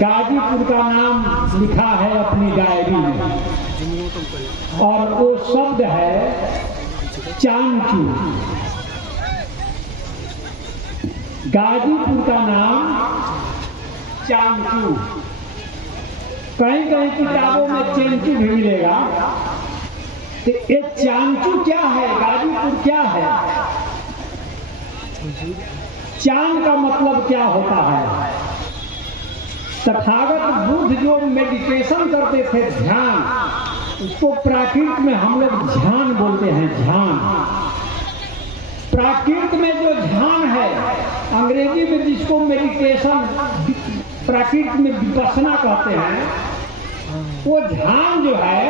गाजीपुर का नाम लिखा है अपनी डायरी में और वो शब्द है चांचू। गाजीपुर का नाम चांचू। कहीं कहीं किताबों में चेंचू भी मिलेगा। तो ये चांचू क्या है, गाजीपुर क्या है, चांद का मतलब क्या होता है। तथागत बुद्ध जो मेडिटेशन करते थे, ध्यान, उसको प्राकृत में हम लोग ध्यान बोलते हैं। ध्यान प्राकृत में जो ध्यान है, अंग्रेजी में जिसको मेडिटेशन प्राकृत में विपස්සना कहते हैं, वो ध्यान जो है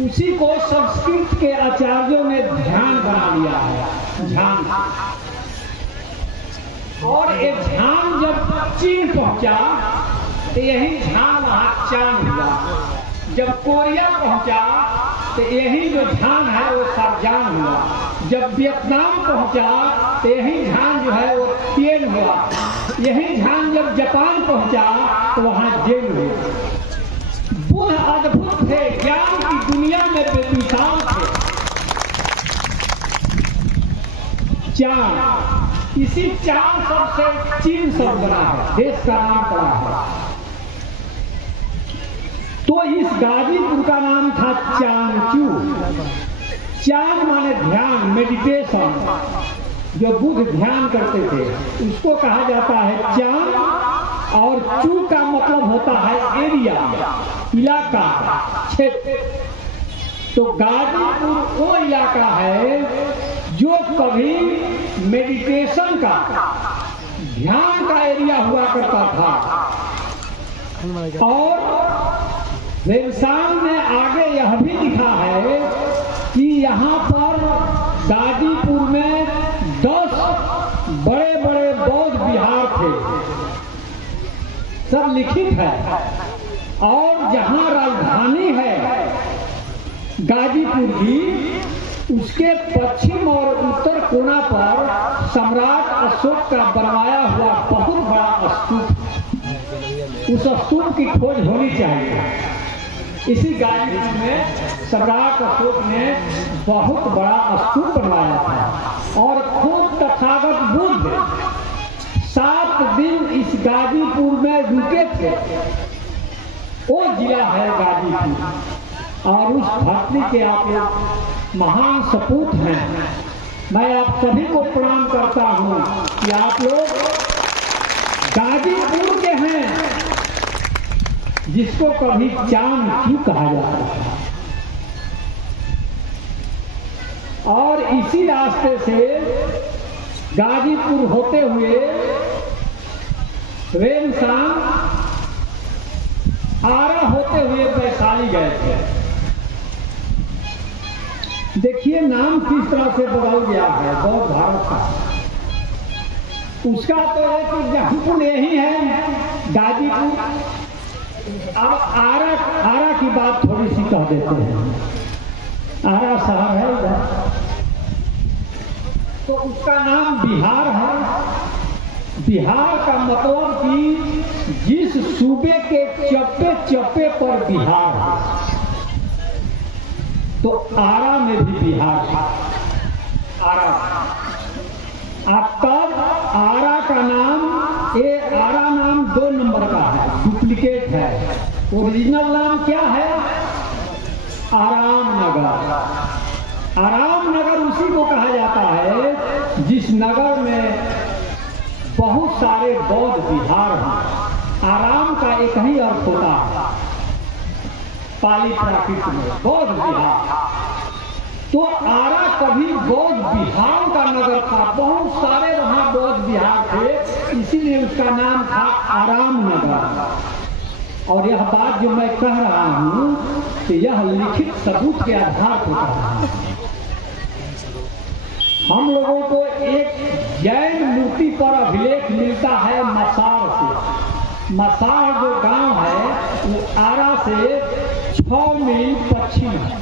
उसी को संस्कृत के आचार्यों ने ध्यान बना लिया है। ध्यान और ये ध्यान जब चीन पहुंचा तो यही ध्यान वहां चांद हुआ। जब कोरिया पहुंचा तो यही जो ध्यान है वो सरजान हुआ। जब वियतनाम पहुंचा तो यही ध्यान जो है वो तिएन हुआ। यही ध्यान जब जापान पहुंचा तो वहां जेन हुआ। बुद्ध अद्भुत थे, ज्ञान की दुनिया में बेमिसाल थे। चांद, इसी चांद शब्द से चीन शब्द बना है, देश का नाम पड़ा है। तो इस गाजीपुर का नाम था चांचू। चांद माने ध्यान, मेडिटेशन, जो बुद्ध ध्यान करते थे उसको कहा जाता है चांद। और चू का मतलब होता है एरिया, इलाका, क्षेत्र। तो गाजीपुर वो इलाका है जो कभी मेडिटेशन का, ध्यान का एरिया हुआ करता था। और वेलसांग ने आगे यह भी लिखा है कि यहाँ पर गाजीपुर में 10 बड़े बड़े बौद्ध विहार थे, सब लिखित है। और जहाँ राजधानी है गाजीपुर की, उसके पश्चिम और उत्तर कोना पर सम्राट अशोक का बनवाया हुआ बहुत बड़ा स्तूप, उस स्तूप की खोज होनी चाहिए। इसी गाजीपुर में सम्राट अशोक ने बहुत बड़ा स्तूप बनवाया था। और खुद तथागत बुद्ध 7 दिन इस गाजीपुर में रुके थे। वो जिला है गाजीपुर और उस धरती के आप लोग महान सपूत हैं। मैं आप सभी को प्रणाम करता हूं कि आप लोग गाजीपुर के हैं, जिसको कभी चांचू कहा जाता है। और इसी रास्ते से गाजीपुर होते हुए वेलसांग, आरा होते हुए वैशाली गए थे। देखिए नाम किस तरह से बदल गया है बौद्ध भारत का। उसका तो एक एग्जाम्पल यही है गाजीपुर। अब आरा की बात थोड़ी सी कह देते हैं। आरा शहर है इधर, तो उसका नाम बिहार है। बिहार का मतलब कि जिस सूबे के चप्पे चप्पे पर बिहार है, तो आरा में भी बिहार है। आरा तब आरा का नाम, ये आरा नाम 2 नंबर का है, डुप्लीकेट है। ओरिजिनल नाम क्या है? आराम नगर। आराम नगर उसी को कहा जाता है जिस नगर में बहुत सारे बौद्ध विहार हैं। आराम का एक ही अर्थ होता है पाली प्राकृत में, बौद्ध विहार। तो आरा कभी बौद्ध विहार का नगर था, बहुत सारे वहां बौद्ध विहार थे, इसीलिए उसका नाम था आराम नगर। और यह बात जो मैं कह रहा हूं कि यह लिखित सबूत के आधार पर कह रहा हूं। हम लोगों को एक जैन मूर्ति पर अभिलेख मिलता है मसार से। मसार जो गांव है वो आरा से 6 मील पश्चिम है।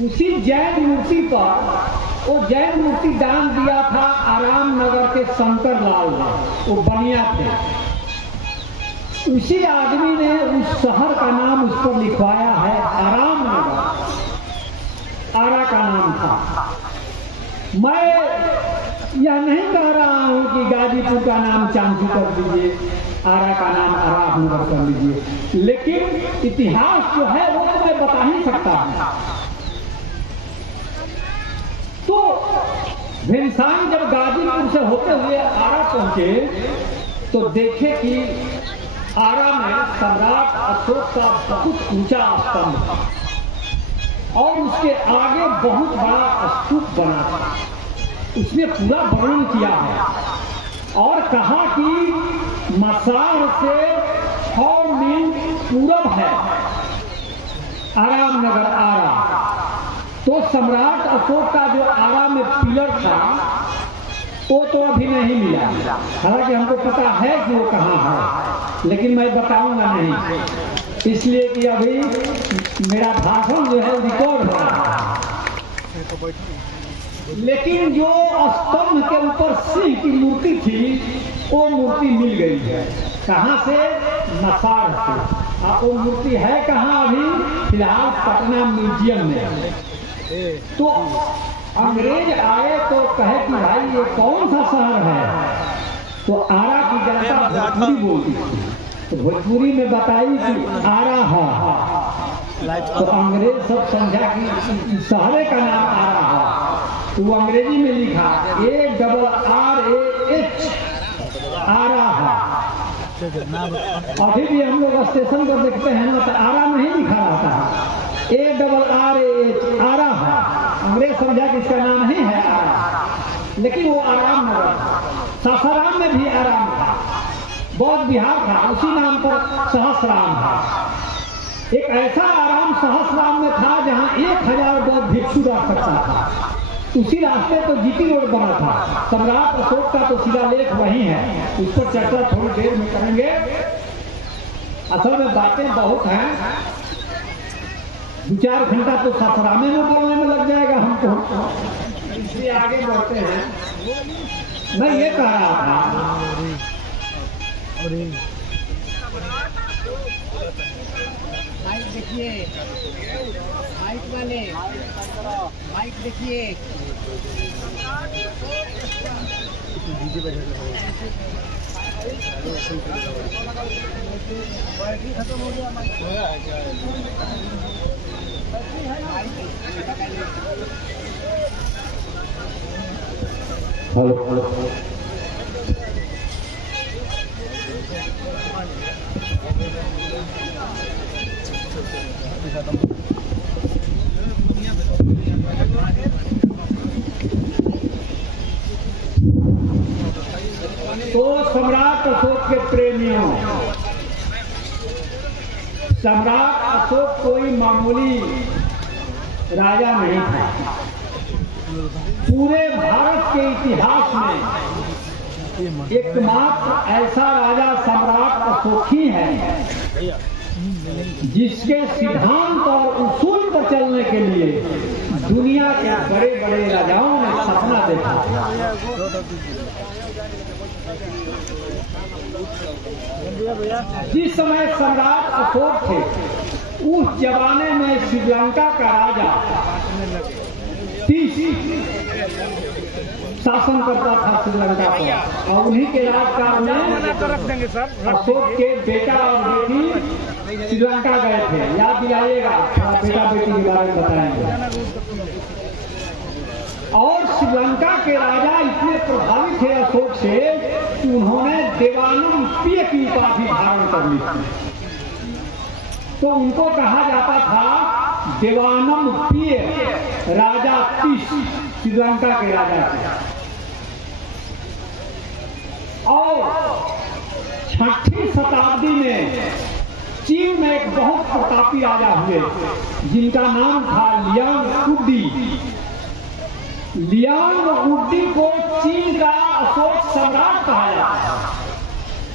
उसी जैन मूर्ति पर वो जैन मूर्ति दान दिया था आराम नगर के शंकर लाल ने, वो बनिया थे। उसी आदमी ने उस शहर का नाम उस पर लिखवाया है आराम नगर, आरा का नाम था। मैं यह नहीं कह रहा हूं कि गाजीपुर का नाम चांदू कर दीजिए, आरा का नाम आराम नगर कर लीजिए, लेकिन इतिहास जो है वो तो मैं बता ही सकता हूं। तो भीमसांग जब गाजीपुर से होते हुए आरा पहुंचे तो देखे कि आरा में सम्राट अशोक का बहुत ऊंचा स्तंभ था और उसके आगे बहुत बड़ा स्तूप बना था। उसने पूरा वर्णन किया है और कहा कि मसार से 6 मील पूरब है आराम नगर आरा। तो सम्राट अशोक का जो आरा में पिलर था वो तो अभी नहीं मिला, हालांकि हमको पता है कि वो कहाँ है, लेकिन मैं बताऊंगा नहीं, इसलिए कि अभी मेरा भाषण जो है रिकॉर्ड हो रहा है। लेकिन जो स्तंभ के ऊपर सिंह की मूर्ति थी वो मूर्ति मिल गई है। कहाँ से? मसार से। वो मूर्ति है कहाँ अभी? फिलहाल पटना म्यूजियम में। तो अंग्रेज आए तो कहे कि भाई ये कौन सा शहर है? तो आरा की जनता भोजपुरी बोलती थी, तो भोजपुरी में बताई कि आरा है। तो अंग्रेज सब समझा कि शहर का नाम आरा है, तो वो अंग्रेजी में लिखा ARRAH आरा है। अभी भी हम लोग स्टेशन पर देखते हैं ना तो आरा नहीं लिखा रहता है, ARRAH आरा है। अंग्रेज समझा कि इसका नाम नहीं है आरा, लेकिन वो आराम नगर। सासाराम में भी आराम था, बौद्ध बिहार था, उसी नाम पर सहस्राम है। एक ऐसा आराम सहस्राम में था जहां 1000 बौद्ध भिक्षु रह सकता था। उसी रास्ते तो जीटी रोड बना था। सम्राट अशोक का तो शिलालेख वही है, उस पर चर्चा थोड़ी देर में करेंगे। असल में बातें बहुत हैं, 2-4 घंटा तो सासारामे में बोलने में लग जाएगा हमको, इसलिए आगे बढ़ते हैं। मैं ये कह रहा था माइक देखिए, माइक वाले माइक देखिए। खत्म हो गया माइक। हेलो तो सम्राट अशोक के प्रेमियों, सम्राट अशोक कोई मामूली राजा नहीं था। पूरे भारत के इतिहास में एकमात्र ऐसा राजा सम्राट अशोक ही है जिसके सिद्धांत और उसूल पर चलने के लिए दुनिया के बड़े बड़े राजाओं ने सपना देखा। जिस समय सम्राट अशोक थे उस जमाने में श्रीलंका का राजा 30 शासन करता था श्रीलंका पर, और उन्हीं के राजकाल में अशोक के बेटा और बेटी श्रीलंका गए थे। याद दिलाइएगा, बेटा बेटी के बारे में बताएंगे। और श्रीलंका के राजा इतने प्रभावित थे अशोक से कि उन्होंने देवानम प्रिय की उपाधि धारण कर ली थी। तो उनको कहा जाता था देवानम प्रिय राजा 30, श्रीलंका के राजा थे। और 6ठी शताब्दी में चीन में एक बहुत प्रतापी राजा हुए जिनका नाम था लियांग कुडी। लियांग कुडी को चीन का अशोक सम्राट कहा जाता है।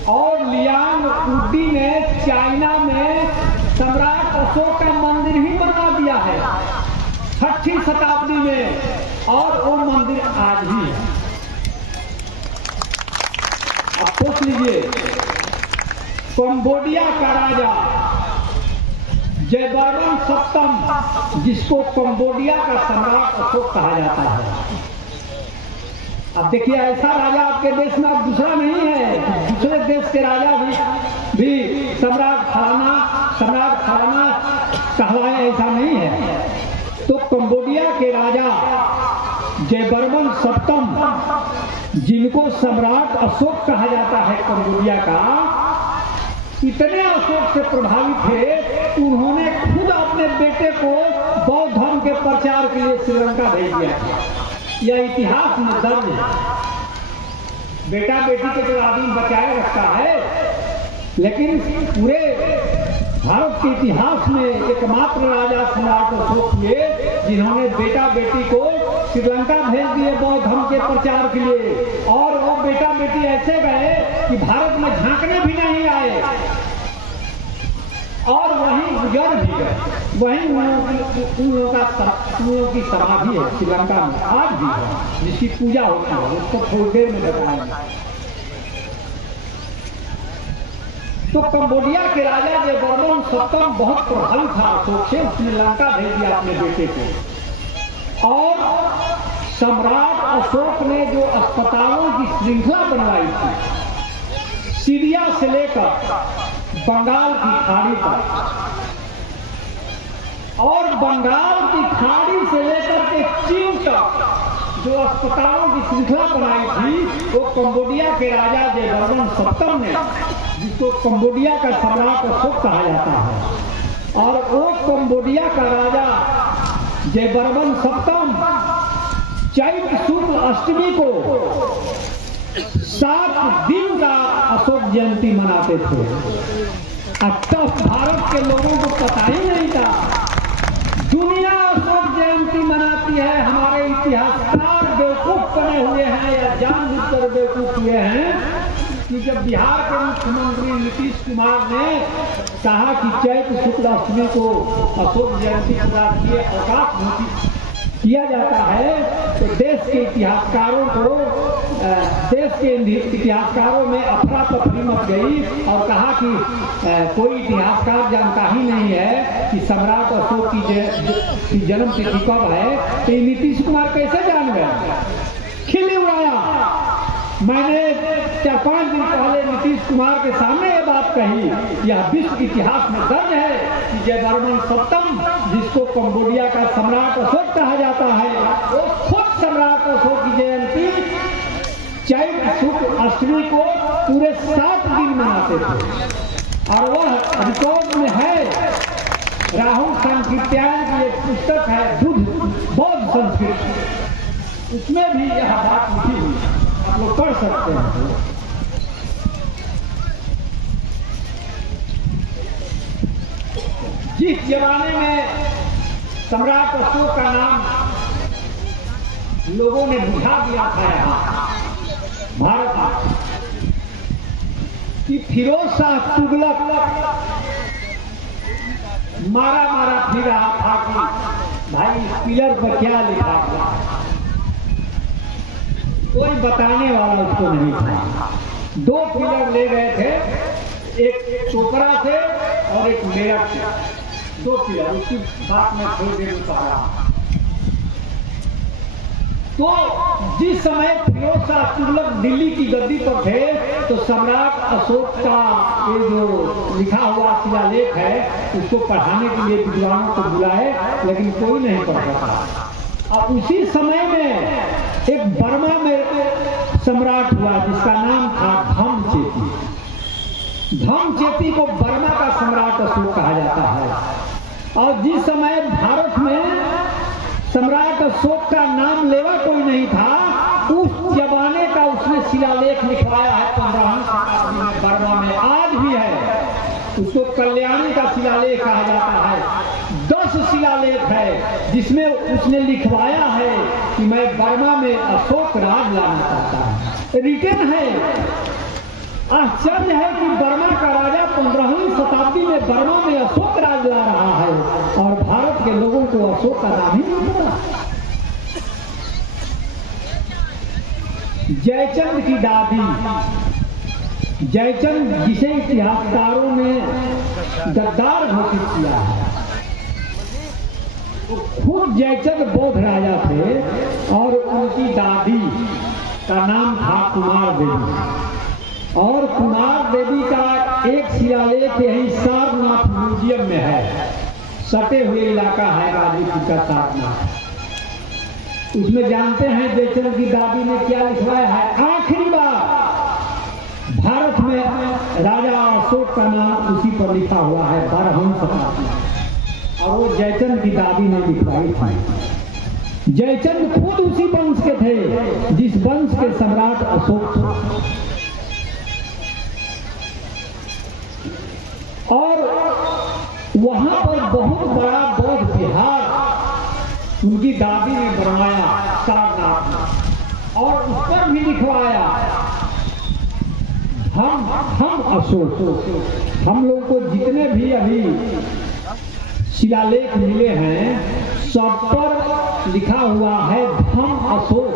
और लियांग कुडी ने चाइना में सम्राट अशोक का मंदिर ही बना दिया है 6ठी शताब्दी में। और वो मंदिर आज भी है। अब सोच लीजिए, कंबोडिया का राजा जयवर्मन सप्तम, जिसको कंबोडिया का सम्राट अशोक कहा जाता है। अब देखिए, ऐसा राजा आपके देश में अब दूसरा नहीं है। दूसरे देश के राजा भी सम्राट फलाना कहलाए, ऐसा नहीं है। तो कंबोडिया के राजा जयवर्मन सप्तम, जिनको सम्राट अशोक कहा जाता है कंबोडिया का, इतने अशोक से प्रभावित थे, उन्होंने खुद अपने बेटे को बौद्ध धर्म के प्रचार के लिए श्रीलंका भेज दिया था। यह इतिहास में दर्ज है। बेटा बेटी को तो आदमी बचाए रखता है, लेकिन पूरे भारत के इतिहास में एकमात्र राजा सम्राट अशोक हुए जिन्होंने बेटा बेटी को श्रीलंका भेज दिए बौद्ध धर्म के प्रचार के लिए। और वो बेटा बेटी ऐसे गए कि भारत में झांकने भी नहीं आए और वहीं गुजर भी गए। वहीं उन लोगों की समाधि है श्रीलंका में, आज भी है, जिसकी पूजा होती है। उसको थोड़ी देर में बताएंगे। तो कंबोडिया के राजा जयवर्मन सप्तम बहुत प्रभावित था अशोक से। उसने लंका भेज दिया अपने बेटे को। और सम्राट अशोक ने जो अस्पतालों की श्रृंखला बनवाई थी, सीरिया से लेकर बंगाल की खाड़ी तक, और बंगाल की खाड़ी से लेकर के चीन तक जो अस्पतालों की श्रृंखला बनाई थी, वो कंबोडिया के राजा जयवर्मन सप्तम ने, जिसको कंबोडिया का सम्राट अशोक कहा जाता है। और वो कंबोडिया का राजा जयवर्मन सप्तम चैत्र शुक्ल अष्टमी को 7 दिन का अशोक जयंती मनाते थे। अब तक भारत के लोगों को पता ही नहीं था। दुनिया अशोक जयंती मनाती है। हमारे इतिहासकार बेवकूफ बने हुए हैं या जानबूझकर बेवकूफ हुए हैं कि जब बिहार के मुख्यमंत्री नीतीश कुमार ने कहा कि चैत्र शुक्ल अष्टमी को अशोक जयंती पूरा किए अवकाश घोषित किया जाता है, तो देश के इतिहासकारों में अफरा तफरी मच गई और कहा कि कोई इतिहासकार जानता ही नहीं है कि सम्राट अशोक की जन्म तिथि कब है। तो नीतीश कुमार कैसे जान गए? खिल्ली उड़ाया। मैंने 4-5 दिन पहले नीतीश कुमार के सामने ये बात कही। यह विश्व इतिहास में दर्ज है कि जयवर्मन सप्तम, जिसको कंबोडिया का सम्राट अशोक कहा जाता है, वो खुद सम्राट अशोक की जयंती चैत्र शुक्ल अष्टमी को पूरे 7 दिन मनाते थे। और वह रिकॉर्ड में है। राहुल सांकृत्यायन की एक पुस्तक है बुद्ध बौद्ध संस्कृति, उसमें भी यह बात लिखी हुई, आप लोग पढ़ सकते हैं। जिस जमाने में सम्राट अशोक का नाम लोगों ने बुझा दिया था यहाँ भारत में, कि फिरोज शाह तुगलक मारा फिर रहा था कि भाई पिलर पर क्या लिखा था, कोई बताने वाला उसको नहीं था। 2 पिलर ले गए थे, एक चोपड़ा से और एक मेरठ से। 2 पिलर, उसकी बात में थोड़ी देर बताया। तो जिस समय फिरोज शाह तुगलक दिल्ली की गद्दी पर थे, तो सम्राट अशोक का ये जो लिखा हुआ शिलालेख है, उसको पढ़ाने के लिए विद्वानों को बुलाए, लेकिन कोई नहीं पढ़ सका। और उसी समय में एक बर्मा में सम्राट हुआ जिसका नाम था धम्मचेती। धम्मचेती को बर्मा का सम्राट अशोक कहा जाता है। और जिस समय भारत में सम्राट अशोक का नाम लेवा कोई नहीं था, उस जमाने का उसने शिलालेख लिखवाया है 15वीं शताब्दी में बर्मा में, आज भी है। उसको कल्याणी का शिलालेख कहा जाता है। 10 शिलालेख है जिसमें उसने लिखवाया है कि मैं बर्मा में अशोक राज लाना चाहता हूं। रिटर्न है। आश्चर्य है कि बर्मा का राजा 15वीं शताब्दी में बर्मा में अशोक राज ला रहा है और भारत के लोगों को अशोक का नाम ही नहीं पता। जयचंद की दादी, जयचंद जिसे इतिहासकारों ने गद्दार घोषित किया है, तो खुद जयचंद बौद्ध राजा थे और उनकी दादी का नाम था कुमार देवी। और कुमार देवी का एक शिलालेख यही सारनाथ म्यूजियम में है, सटे हुए इलाका है गाजीपुर का सारनाथ। उसमें जानते हैं जयचंद की दादी ने क्या लिखवाया है? आखिरी बार भारत में राजा अशोक का नाम उसी पर लिखा हुआ है, 12वीं शताब्दी, और वो जयचंद की दादी ने लिखवाई थी। जयचंद खुद उसी वंश के थे जिस वंश के सम्राट अशोक थे। और वहां पर बहुत बड़ा बौद्ध विहार उनकी दादी ने बनवाया सारनाथ में, और उस पर भी लिखवाया हम अशोक। हम लोग को जितने भी अभी शिलालेख मिले हैं सब पर लिखा हुआ है धम अशोक,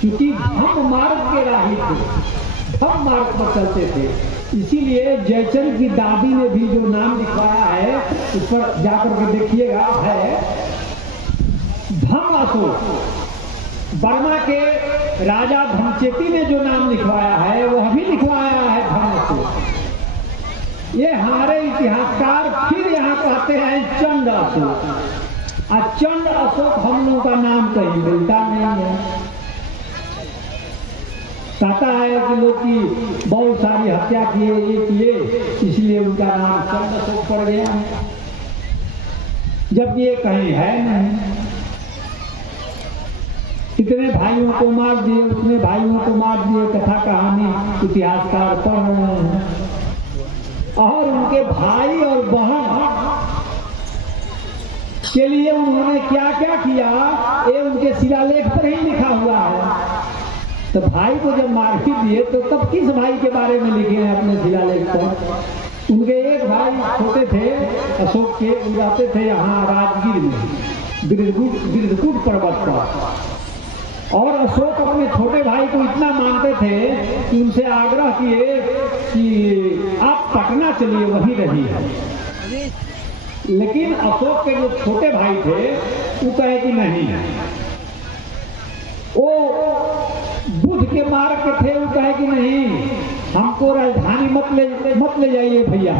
क्योंकि धम मार्ग के राही थे, धम मार्ग पर चलते थे। इसीलिए जयचंद की दादी ने भी जो नाम लिखवाया है उस पर जाकर के देखिएगा, है धम अशोक। बर्मा के राजा धमचेती ने जो नाम लिखवाया है वह भी लिखवाया है धम अशोक। ये हमारे इतिहासकार फिर यहाँ कहते हैं चंद अशोक। और चंद अशोक हम लोगों का नाम कहीं मिलता नहीं है। कहता है कि लोग की बहुत सारी हत्या किए, ये किए, इसलिए उनका नाम चंद अशोक पड़ गया है, जबकि ये कहीं है नहीं। इतने भाइयों को मार दिए, उतने भाइयों को मार दिए, कथा कहानी इतिहासकार पढ़ रहे हैं। और उनके भाई और बहन के लिए उन्होंने क्या क्या किया ये उनके शिलालेख पर ही लिखा हुआ है। तो भाई को जब मार ही दिए तो तब किस भाई के बारे में लिखे हैं अपने शिलालेख पर? उनके एक भाई छोटे थे अशोक के, वो रहते थे यहाँ राजगीर में, गिरधकूट पर्वत पर। और अशोक अपने छोटे भाई को इतना मानते थे कि उनसे आग्रह किए कि आप पटना चलिए, वहीं रहिए। लेकिन अशोक के जो छोटे भाई थे वो कहे कि नहीं, वो बुद्ध के मार्ग के थे, वो कहे कि नहीं, हमको राजधानी मत ले जाइए भैया,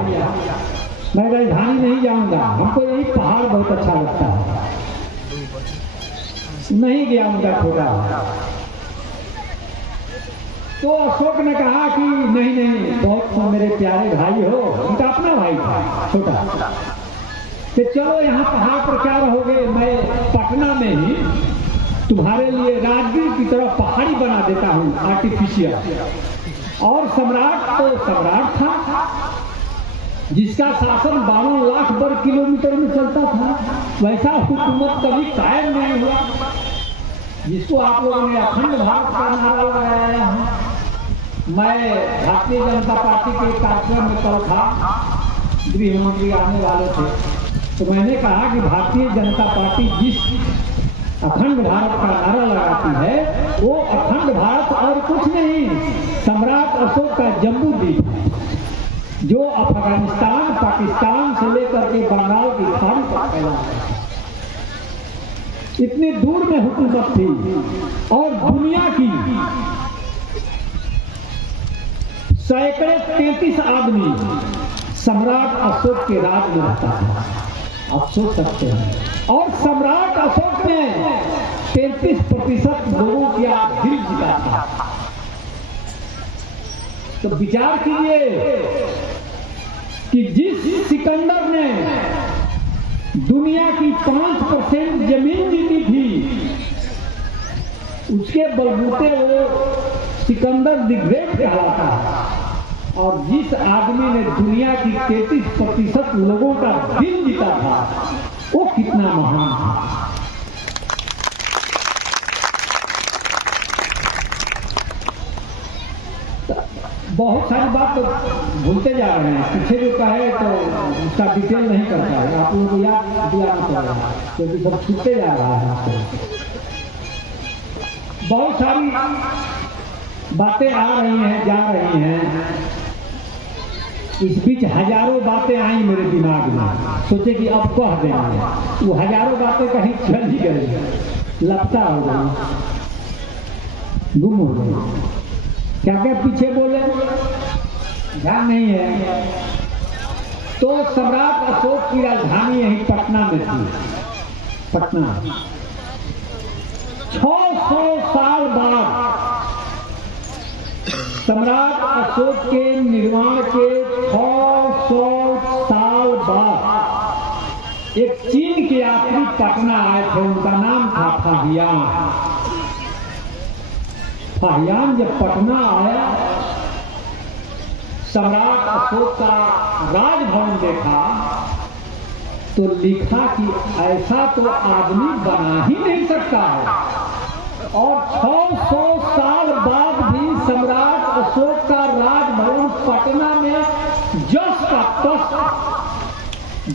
मैं राजधानी नहीं जाऊंगा, हमको यही पहाड़ बहुत अच्छा लगता है। नहीं गया उनका छोटा। तो अशोक ने कहा कि नहीं नहीं, बहुत मेरे प्यारे भाई हो, उनका अपना भाई था छोटा, कि चलो यहाँ पहाड़ पर क्या रहोगे, मैं पटना में ही तुम्हारे लिए राजगीर की तरफ पहाड़ी बना देता हूँ आर्टिफिशियल। और सम्राट तो सम्राट था जिसका शासन 12 लाख वर्ग किलोमीटर में चलता था, वैसा हुकूमत कभी कायम नहीं हुआ जिसको आप लोगों ने अखंड भारत का नारा लगाया है। मैं भारतीय जनता पार्टी के कार्यक्रम में कल था, गृह मंत्री आने वाले थे, तो मैंने कहा कि भारतीय जनता पार्टी जिस अखंड भारत का नारा लगाती है वो अखंड भारत और कुछ नहीं, सम्राट अशोक का जम्बू द्वीप जो अफगानिस्तान पाकिस्तान से लेकर के बंगाल की खाड़ी तक फैला है, इतनी दूर में हुकूमत थी। और दुनिया की सैकड़े 33 आदमी सम्राट अशोक के राज में रहता है, आप सोच सकते हैं। और सम्राट अशोक ने 33% लोगों की दिल जीता था। तो विचार कीजिए कि जिस सिकंदर ने दुनिया की 5% जमीन जीती थी, उसके बलबूते वो सिकंदर द ग्रेट कहलाता है। और जिस आदमी ने दुनिया की 33% लोगों का दिल जीता था वो कितना महान था। बहुत सारी बात तो भूलते जा रहे हैं, पीछे जो कहे तो उसका डिटेल नहीं करता है, आप लोगों को याद दिलाना पड़ेगा क्योंकि सब छूटते जा रहा है। बहुत सारी बातें आ रही हैं, जा रही हैं। इस बीच हजारों बातें आई मेरे दिमाग में, सोचे कि अब कह देंगे। वो हजारों बातें कहीं चल ही गई, लपटा हो गई, गुम हो गई। क्या क्या पीछे बोले ध्यान नहीं है। तो सम्राट अशोक की राजधानी यही पटना में थी। पटना 600 साल बाद सम्राट अशोक के निर्माण के 600 साल बाद एक चीन के यात्री पटना आए थे। उनका नाम था फाहियान। फाहियान जब पटना आया, सम्राट अशोक का राजभवन देखा तो लिखा कि ऐसा तो आदमी बना ही नहीं सकता है। और 600 साल बाद भी सम्राट अशोक का राजभवन पटना में जस का तस,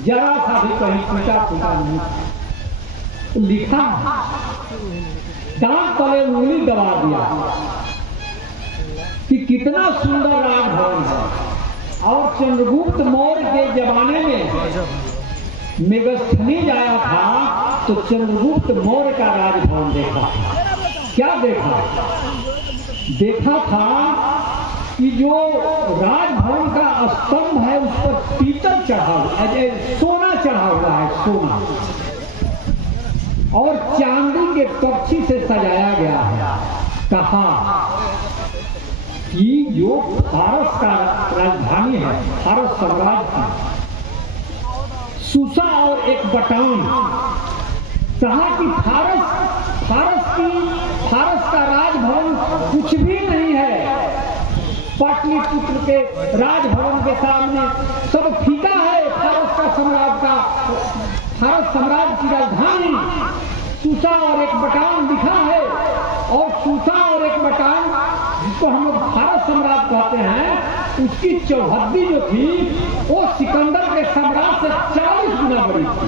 जरा सा भी कहीं टूटा फूटा नहीं लिखा। दांत तले उंगली दबा दिया कि कितना सुंदर राजभवन है। और चंद्रगुप्त मौर्य के जमाने में मेगस्थनीज आया था तो चंद्रगुप्त मौर्य का राजभवन देखा। क्या देखा? देखा था कि जो राजभवन का स्तंभ है उस पर पीतल चढ़ा हुआ, सोना चढ़ा हुआ है, सोना, और चांदी के कपची से सजाया गया है। कहा कि जो फारस का राजधानी है, फारस साम्राज्य की सुसा और एक बटान, कहा कि फारस का राजभवन कुछ भी नहीं है। पाटलिपुत्र के राजभवन के सामने सब फीका है। फारस साम्राज्य की राजधानी सुसा और एक बटान दिखा है। और सुसा और एक बटान, जिसको हम लोग फारस साम्राज्य कहते हैं, उसकी चौहद्दी जो थी वो सिकंदर के साम्राज्य से 40 गुना बड़ी थी।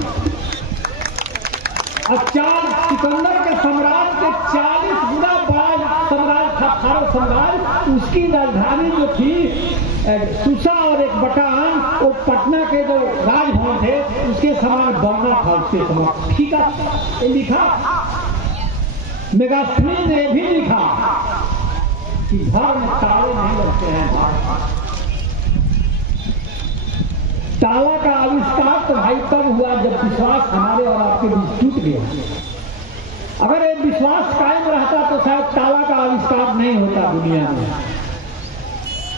सिकंदर के साम्राज्य के 40 गुना बड़ा साम्राज्य था फारस साम्राज्य। उसकी राजधानी जो थी सुसा और एक बटान, वो पटना के जो राजभवन थे उसके समान बना था, उसके समान फीका। लिखा मेगास्थनीज ने भी लिखा कि घर में ताले नहीं लगते हैं। ताला का आविष्कार तो भाई तब हुआ जब विश्वास हमारे और आपके बीच टूट गया। अगर ये विश्वास कायम रहता तो शायद ताला का आविष्कार नहीं होता दुनिया में।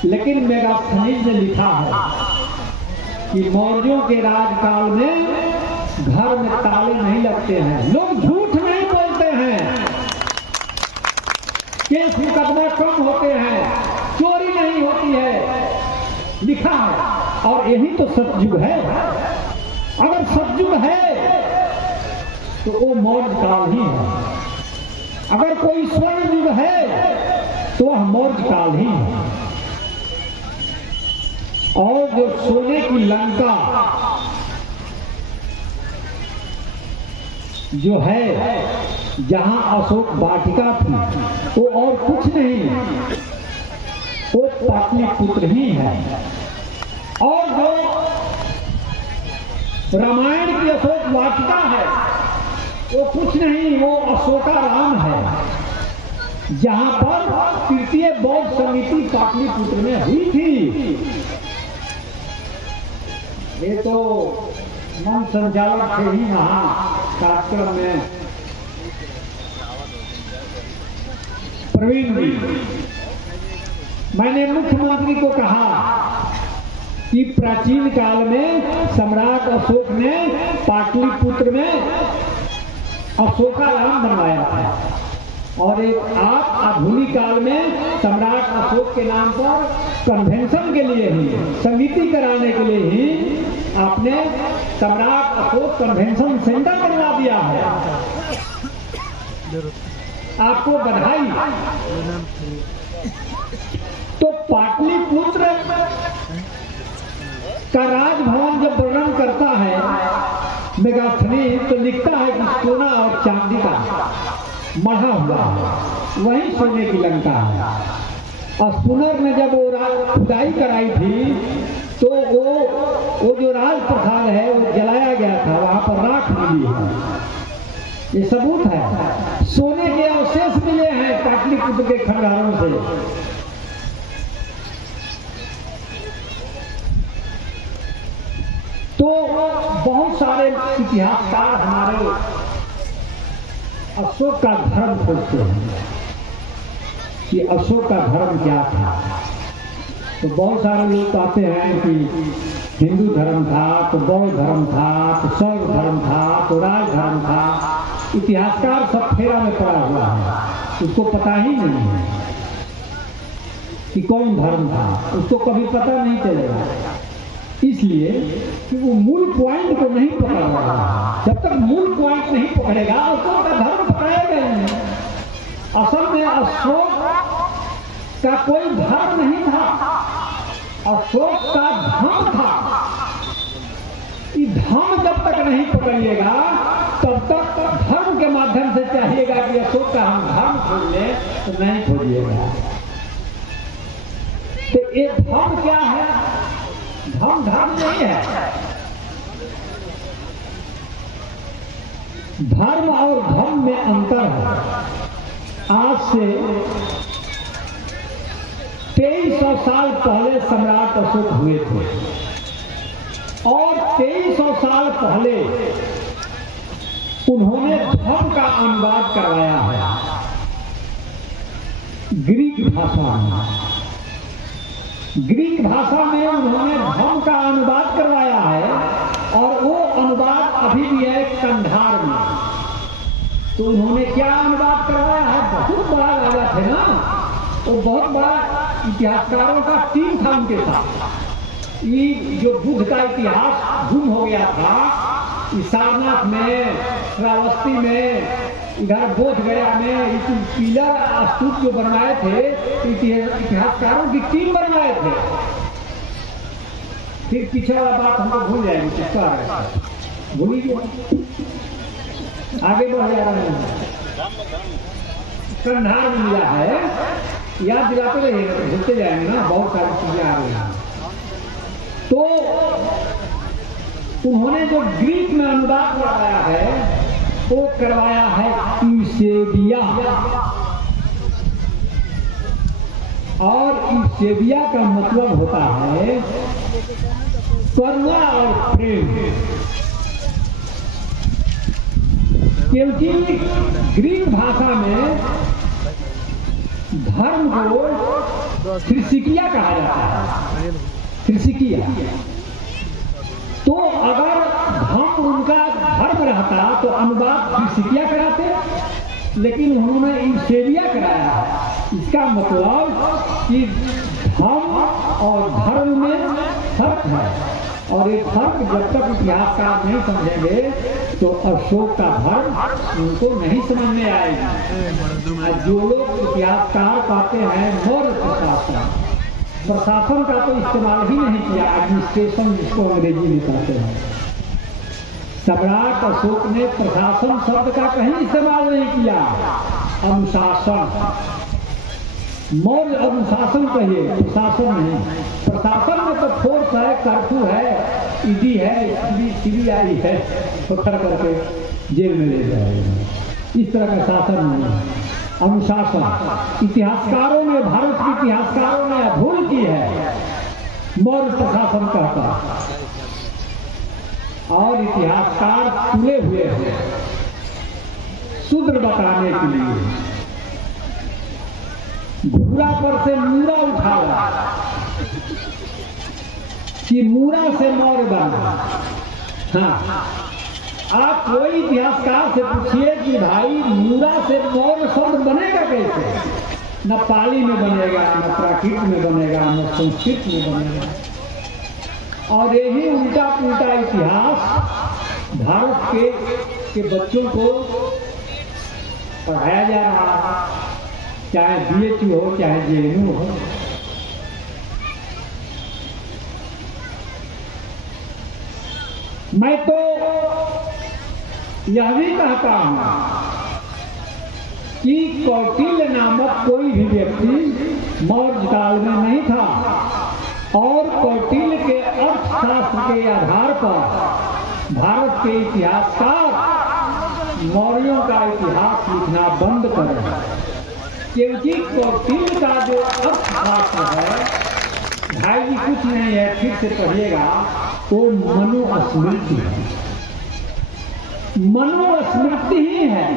लेकिन मेगास्थनीज ने लिखा है कि मौर्यों के राजकाल में घर में ताले नहीं लगते हैं। लोग झूठ नहीं बोलते हैं, केस मुकदमा कम होते हैं, चोरी नहीं होती है, लिखा है। और यही तो सतयुग है। अगर सतयुग है तो वो मौर्य काल ही है। अगर कोई स्वर्ण युग है तो वह मौर्य काल ही है। और जो सोने की लंका जो है, जहां अशोक वाटिका थी, वो और कुछ नहीं, वो पाटलिपुत्र ही है। और जो रामायण की अशोक वाटिका है वो कुछ नहीं, वो अशोकाराम है, जहां पर तृतीय बौद्ध समिति पाटलिपुत्र में हुई थी। ये तो मन संचालक थे ही वहां कार्यक्रम में, प्रवीण जी। मैंने मुख्यमंत्री को कहा कि प्राचीन काल में सम्राट अशोक ने पाटलिपुत्र में अशोकाराम बनवाया था। और एक आप आधुनिक काल में सम्राट अशोक के नाम पर कन्वेंशन के लिए ही, समिति कराने के लिए ही आपने सम्राट अशोक कन्वेंशन सेंटर बनवा दिया है। आपको बधाई। तो पाटलिपुत्र का राजभवन जब वर्णन करता है मेगास्थनीज तो लिखता है कि सोना और चांदी का मढ़ा हुआ है, वही सोने की लंका है। स्पूनर ने जब वो खुदाई कराई थी तो वो जो राजप्रसाद है वो जलाया गया था, वहां पर राख मिली है। ये सबूत है। सोने के अवशेष मिले हैं पाटलिपुत्र के खंडहरों से। तो बहुत सारे इतिहासकार हमारे अशोक का धर्म खोजते हैं कि अशोक का धर्म क्या था। तो बहुत सारे लोग कहते हैं कि हिंदू धर्म था, तो बौद्ध धर्म था, तो शैव धर्म था, तो राज धर्म था। इतिहासकार सब फेरा में पड़ा हुआ है, उसको पता ही नहीं है कि कौन धर्म था, उसको कभी पता नहीं चलेगा। इसलिए कि वो मूल पॉइंट को नहीं पकड़ रहा है। जब तक मूल पॉइंट नहीं पकड़ेगा अशोक का धर्म पकड़ेगा ही नहीं। असल में अशोक का कोई धर्म नहीं था, अशोक का धर्म था। ये धर्म जब तक नहीं पकड़िएगा तब तक धर्म के माध्यम से चाहिएगा कि अशोक का हम धर्म खोज लें, तो नहीं खोजिएगा। तो ये धर्म क्या है? धर्म धर्म नहीं है। धर्म और धर्म में अंतर है। आज से 2300 साल पहले सम्राट अशोक हुए थे और 2300 साल पहले उन्होंने धर्म का अनुवाद करवाया है ग्रीक भाषा में। ग्रीक भाषा में उन्होंने धर्म का अनुवाद करवाया है और वो अनुवाद अभी भी है कंधार में। तो उन्होंने क्या अनुवाद करवाया है? बहुत बड़ा राजा थे ना, वो बहुत बड़ा इतिहासकारों का टीम था उनके साथ। ये जो बुद्ध का इतिहास गुम हो गया था, सारनाथ में, श्रावस्ती में, इधर बोध गया में पिलर स्तूप जो बनवाए थे, इतिहासकारों की टीम बनवाए थे। फिर पीछे वाला बात हमको भूल जाएंगे, किसका है भूलिए, आगे बढ़ जा रहे हैं। कंधार में मिला है, याद दिलाते रहिएगा, भूलते जाएंगे ना, बहुत सारी चीजें आ रही हैं। तो उन्होंने जो ग्रीक में अनुवाद करवाया है वो करवाया है यूसेबिया। और यूसेबिया का मतलब होता है करुणा और प्रेम। क्योंकि ग्रीक भाषा में धर्म को थ्रिसिकिया कहा जाता है, थ्रिसिकिया। तो अगर धर्म उनका धर्म रहता तो अनुवाद थ्रिसिकिया कराते, लेकिन उन्होंने यूसेबिया कराया। इसका मतलब कि धर्म और धर्म में फर्क है, और ये फर्क जब तक इतिहासकार नहीं समझेंगे तो अशोक का धर्म उनको नहीं समझ में आएगा। जो लोग इतिहासकार कहते हैं मौर्य प्रशासन, प्रशासन का तो इस्तेमाल ही नहीं किया, एडमिनिस्ट्रेशन जिसको अंग्रेजी में कहते हैं। सम्राट अशोक ने प्रशासन शब्द का कहीं इस्तेमाल नहीं किया। अनुशासन, मौर्य अनुशासन कहिए, प्रशासन नहीं। प्रशासन में तो फोर्स है, कर्फ्यू है, ईडी है, सीबीआई है, पकड़ करके जेल में ले जाएगा। इस तरह का शासन नहीं है, अनुशासन। इतिहासकारों ने, भारत के इतिहासकारों ने भूल की है, मौर्य प्रशासन कहता। और इतिहासकार तुले हुए हैं शूद्र बताने के लिए। घूरा पर से मूरा उठाया कि मूरा से मौर्य बना। हाँ, आप कोई इतिहासकार से पूछिए कि भाई मूरा से मौर्य शब्द बनेगा कैसे? न पाली में बनेगा, न प्राकृत में बनेगा, न संस्कृत में बनेगा। और यही उल्टा पुल्टा इतिहास भारत के बच्चों को पढ़ाया जा रहा है, चाहे बीएचयू हो, चाहे जेएनयू हो। मैं तो यह भी कहता हूं कि कौटिल्य नामक कोई भी व्यक्ति मौर्य काल में नहीं था। और कौटिल्य के अर्थशास्त्र के आधार पर भारत के इतिहासकार मौर्यों का इतिहास लिखना बंद करें, क्योंकि कौटिल्य का जो अर्थशास्त्र है, भाई जी कुछ नहीं है, फिर से पढ़िएगा, वो मनुस्मृति है, मनुस्मृति ही है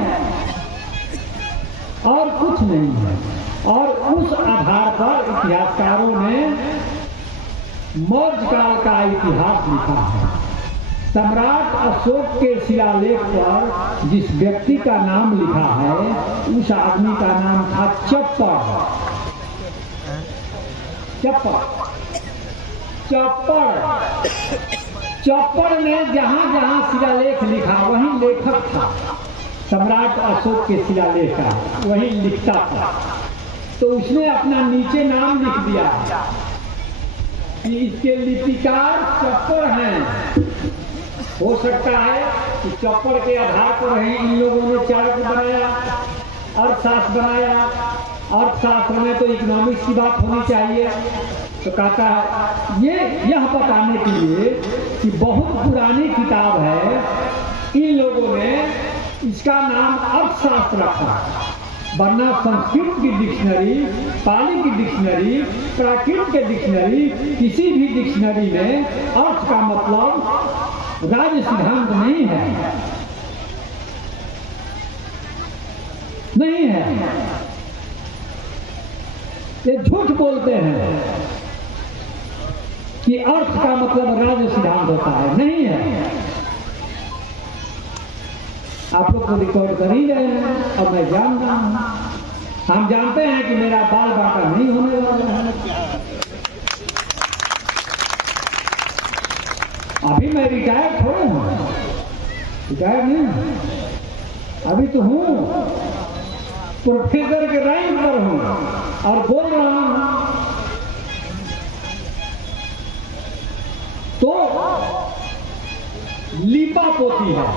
और कुछ नहीं है। और उस आधार पर इतिहासकारों ने मौर्य काल का इतिहास लिखा है। सम्राट अशोक के शिलालेख पर जिस व्यक्ति का नाम लिखा है, उस आदमी का नाम था चप्पड़। चप्पड़ ने जहां जहां शिलालेख लिखा वहीं लेखक था। सम्राट अशोक के शिलालेख का वही लिखता था, तो उसने अपना नीचे नाम लिख दिया कि इसके लिपिकार चप्पड़ हैं। हो सकता है कि चप्पड़ के आधार पर ही इन लोगों ने चार्ट बनाया, अर्थशास्त्र बनाया। अर्थशास्त्र में तो इकोनॉमिक्स की बात होनी चाहिए। तो कहता है यह बताने के लिए कि बहुत पुरानी किताब है, इन लोगों ने इसका नाम अर्थशास्त्र रखा, वरना संस्कृत की डिक्शनरी, पाली की डिक्शनरी, प्राकृत के डिक्शनरी, किसी भी डिक्शनरी में अर्थ का मतलब राज्य सिद्धांत नहीं है, नहीं है। ये झूठ बोलते हैं कि अर्थ का मतलब राज्य सिद्धांत होता है, नहीं है। आप लोग को रिकॉर्ड कर ही रहे हैं और मैं जान रहा हूं। हम जानते हैं कि मेरा बाल बांका नहीं होने वाला है। अभी मैं रिटायर्ड थोड़ा हूं, रिटायर्ड नहीं, अभी तो हूं, प्रोफेसर के रैंक पर हूं और बोल रहा हूं। तो लीपा पोती है।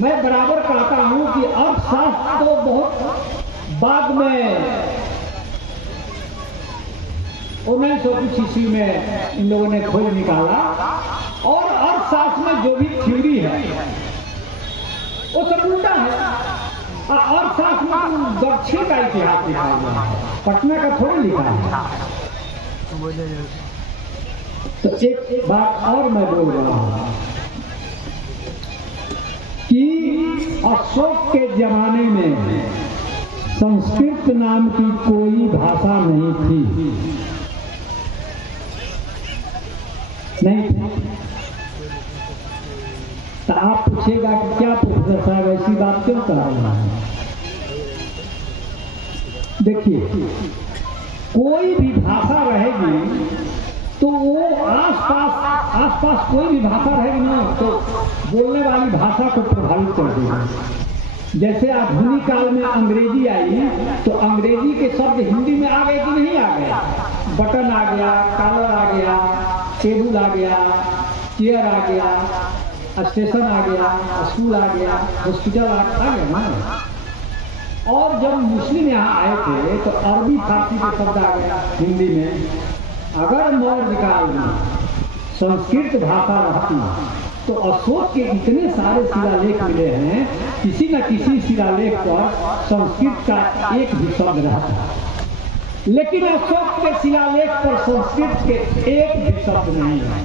मैं बराबर कहता हूं कि अर्थशास्त्र तो बहुत बाद में 1900 कुछ ईस्वी में इन लोगों ने खोज निकाला। और अर्थशास्त्र में जो भी थ्योरी है वो सब उल्टा है। अर्थशास्त्र में दक्षिण का इतिहास लिखा हुआ है, पटना का थोड़ा लिखा है। तो एक बात और मैं बोल रहा हूं कि अशोक के जमाने में संस्कृत नाम की कोई भाषा नहीं थी, नहीं थी। तो आप पूछेगा कि क्या प्रोफेसर साहब ऐसी बात क्यों कर रहे हैं? देखिए, कोई भी भाषा रहेगी तो वो आसपास कोई भी भाषा रहेगी ना, तो बोलने वाली भाषा को प्रभावित कर देगी। जैसे आधुनिक काल में अंग्रेजी आई, तो अंग्रेजी के शब्द हिंदी में आ गए कि नहीं आ गए? बटन आ गया, कॉलर आ गया, टेबल आ गया, चेयर आ गया, स्टेशन आ गया, स्कूल आ गया, हॉस्पिटल आ गया ना। और जब मुस्लिम यहाँ आए थे तो अरबी फारसी के शब्द आ गया हिंदी में। अगर मौर्य काल में संस्कृत भाषा रहती तो अशोक के इतने सारे शिलालेख मिले हैं, किसी न किसी शिलालेख पर संस्कृत का एक भी शब्द रहता, लेकिन अशोक के शिलालेख पर संस्कृत के एक भी शब्द नहीं है।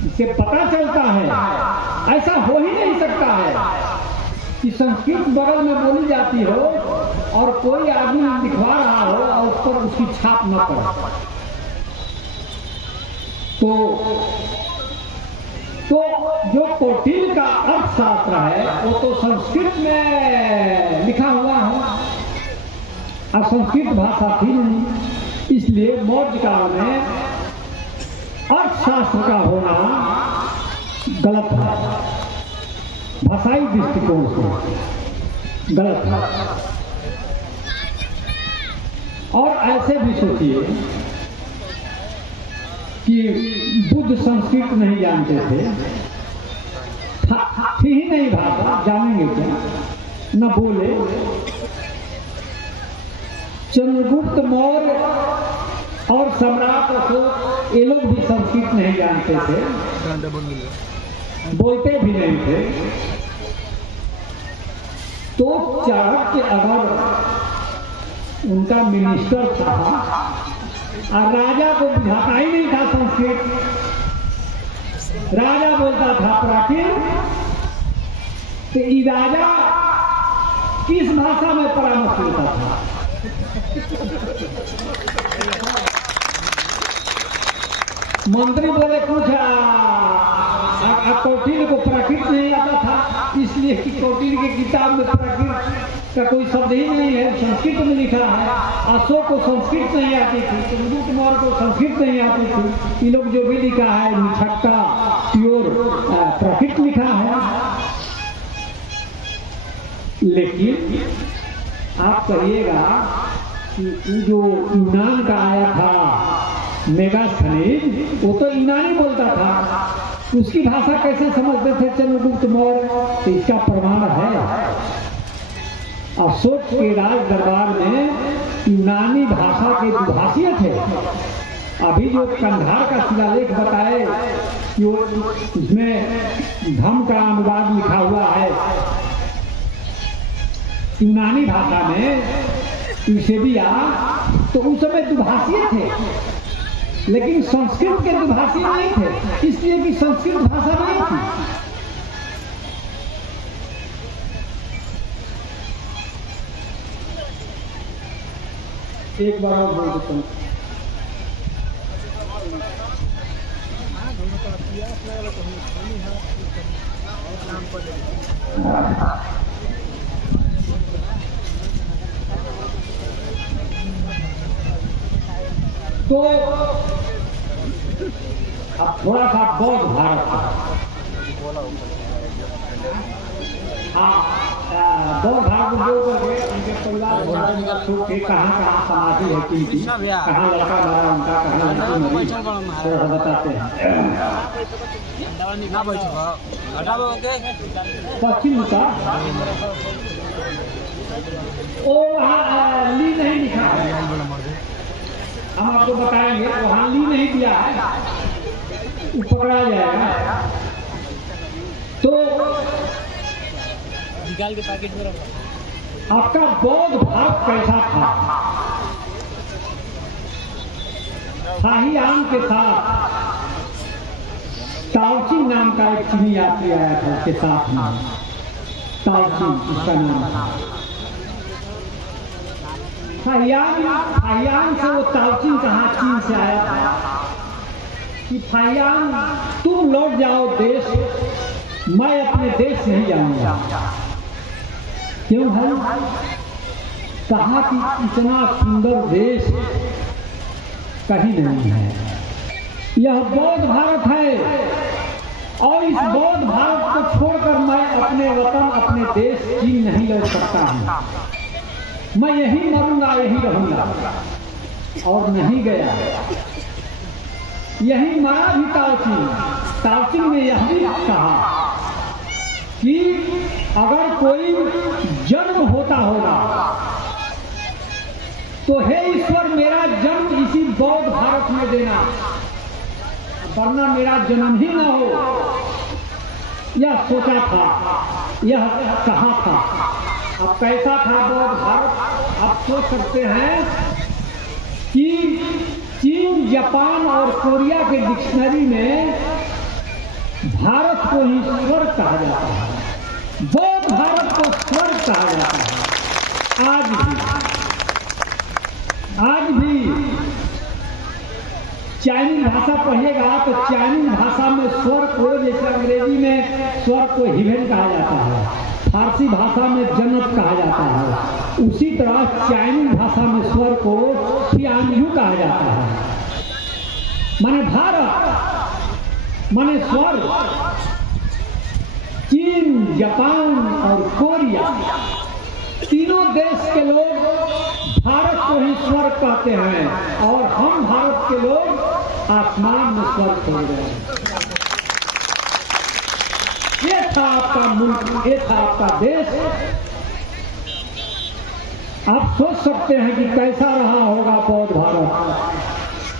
इससे पता चलता है ऐसा हो ही नहीं सकता है कि संस्कृत बगल में बोली जाती हो और कोई आदमी लिखवा रहा हो और उस पर उसकी छाप न पड़े। तो जो कौटिल्य का अर्थशास्त्र है वो तो संस्कृत में लिखा हुआ है और संस्कृत भाषा थी नहीं, इसलिए मौर्य काल में अर्थशास्त्र का होना गलत है, भाषाई दृष्टिकोण से गलत है। और ऐसे भी सोचिए कि बुद्ध संस्कृत नहीं जानते थे, थी ही नहीं भाषा, जानेंगे क्या, न बोले। चंद्रगुप्त मौर्य और सम्राट अशोक ये लोग भी संस्कृत नहीं जानते थे, बोलते भी नहीं थे। तो चाणक्य अगर उनका मिनिस्टर था और राजा को बुझाता ही नहीं था संस्कृत, राजा बोलता था प्राकृत, तो ये राजा किस भाषा में परामर्श लेता था? मंत्री बोले कुछ कौटिल्य को प्राकृत नहीं आता था, इसलिए कि कौटिल्य की किताब में प्राकृत का कोई शब्द ही नहीं है, संस्कृत में लिखा है। अशोक को संस्कृत नहीं आती थी, चंद्रगुप्त मौर्य को संस्कृत नहीं आती थी, ये लोग जो भी लिखा है निछक्का प्योर प्राकृत लिखा है। लेकिन आप कहिएगा कि जो यूनान का आया था मेगास्थनीज, वो तो यूनानी बोलता था, उसकी भाषा कैसे समझते थे चंद्रगुप्त मौर्य? तो इसका प्रमाण है अशोक के राज दरबार में यूनानी भाषा के दुभाषी थे। अभी जो कंधार का शिलालेख बताए कि उसमें धम्म का अनुवाद लिखा हुआ है यूनानी भाषा में, यूसेबिया, तो उस समय दुभाषी थे, लेकिन संस्कृत के दुभाषी नहीं थे, इसलिए कि संस्कृत भाषा नहीं थी। एक बार और बोल देता हूँ। तो अब थोड़ा सा बौद्ध भारत, बौद्ध भारत जो उनके परिवार कहाँ समाधि है, किनकी कहाँ लड़का मरा उनका, कहाँ लड़की मरी, थोड़ा बताते हैं। पश्चिम का ओ वहाँ ली नहीं लिखा है, हम आपको बताएंगे, वहाँ ली नहीं दिया है, पकड़ा जाएगा। तो निकाल के पैकेट में रखो। आपका बौद्ध भारत कैसा था? शाहीआन के साथ ताओची नाम का एक चीनी यात्री आया था, उसके साथ में ताओची उसका नाम था। शाहीआन से वो ताओची कहाँ चीन से आया था कि शाहीआन तुम लौट जाओ देश, मैं अपने देश नहीं जाऊंगा। क्यों है? कहा कि इतना सुंदर देश कहीं नहीं है, यह बौद्ध भारत है, और इस बौद्ध भारत को छोड़कर मैं अपने वतन अपने देश चीन नहीं लौट सकता हूँ, मैं यहीं मरूंगा, यहीं रहूंगा। और नहीं गया, यहीं मरा भी ताओची ने यह भी कहा कि अगर कोई जन्म होता होगा तो हे ईश्वर मेरा जन्म इसी बौद्ध भारत में देना, वरना मेरा जन्म ही न हो। यह सोचा था, यह कहा था। अब कैसा था बौद्ध भारत? आप सोच सकते हैं कि चीन, जापान और कोरिया के डिक्शनरी में भारत को ही स्वर्ग कहा जाता है, बौद्ध भारत को स्वर्ग कहा जाता है। आज भी चाइनीज भाषा पढ़िएगा तो चाइनीज भाषा में स्वर्ग को, जैसे अंग्रेजी में स्वर्ग को हेवन कहा जाता है, फारसी भाषा में जन्नत कहा जाता है, उसी तरह चाइनीज भाषा में स्वर्ग को थियानयू कहा जाता है। माने भारत माने स्वर्ग। चीन, जापान और कोरिया तीनों देश के लोग भारत को ही स्वर्ग कहते हैं, और हम भारत के लोग आसमान में स्वर्ग खोज रहे हैं। ये था आपका मुल्क, ये था आपका देश। आप सोच सकते हैं कि कैसा रहा होगा बौद्ध भारत,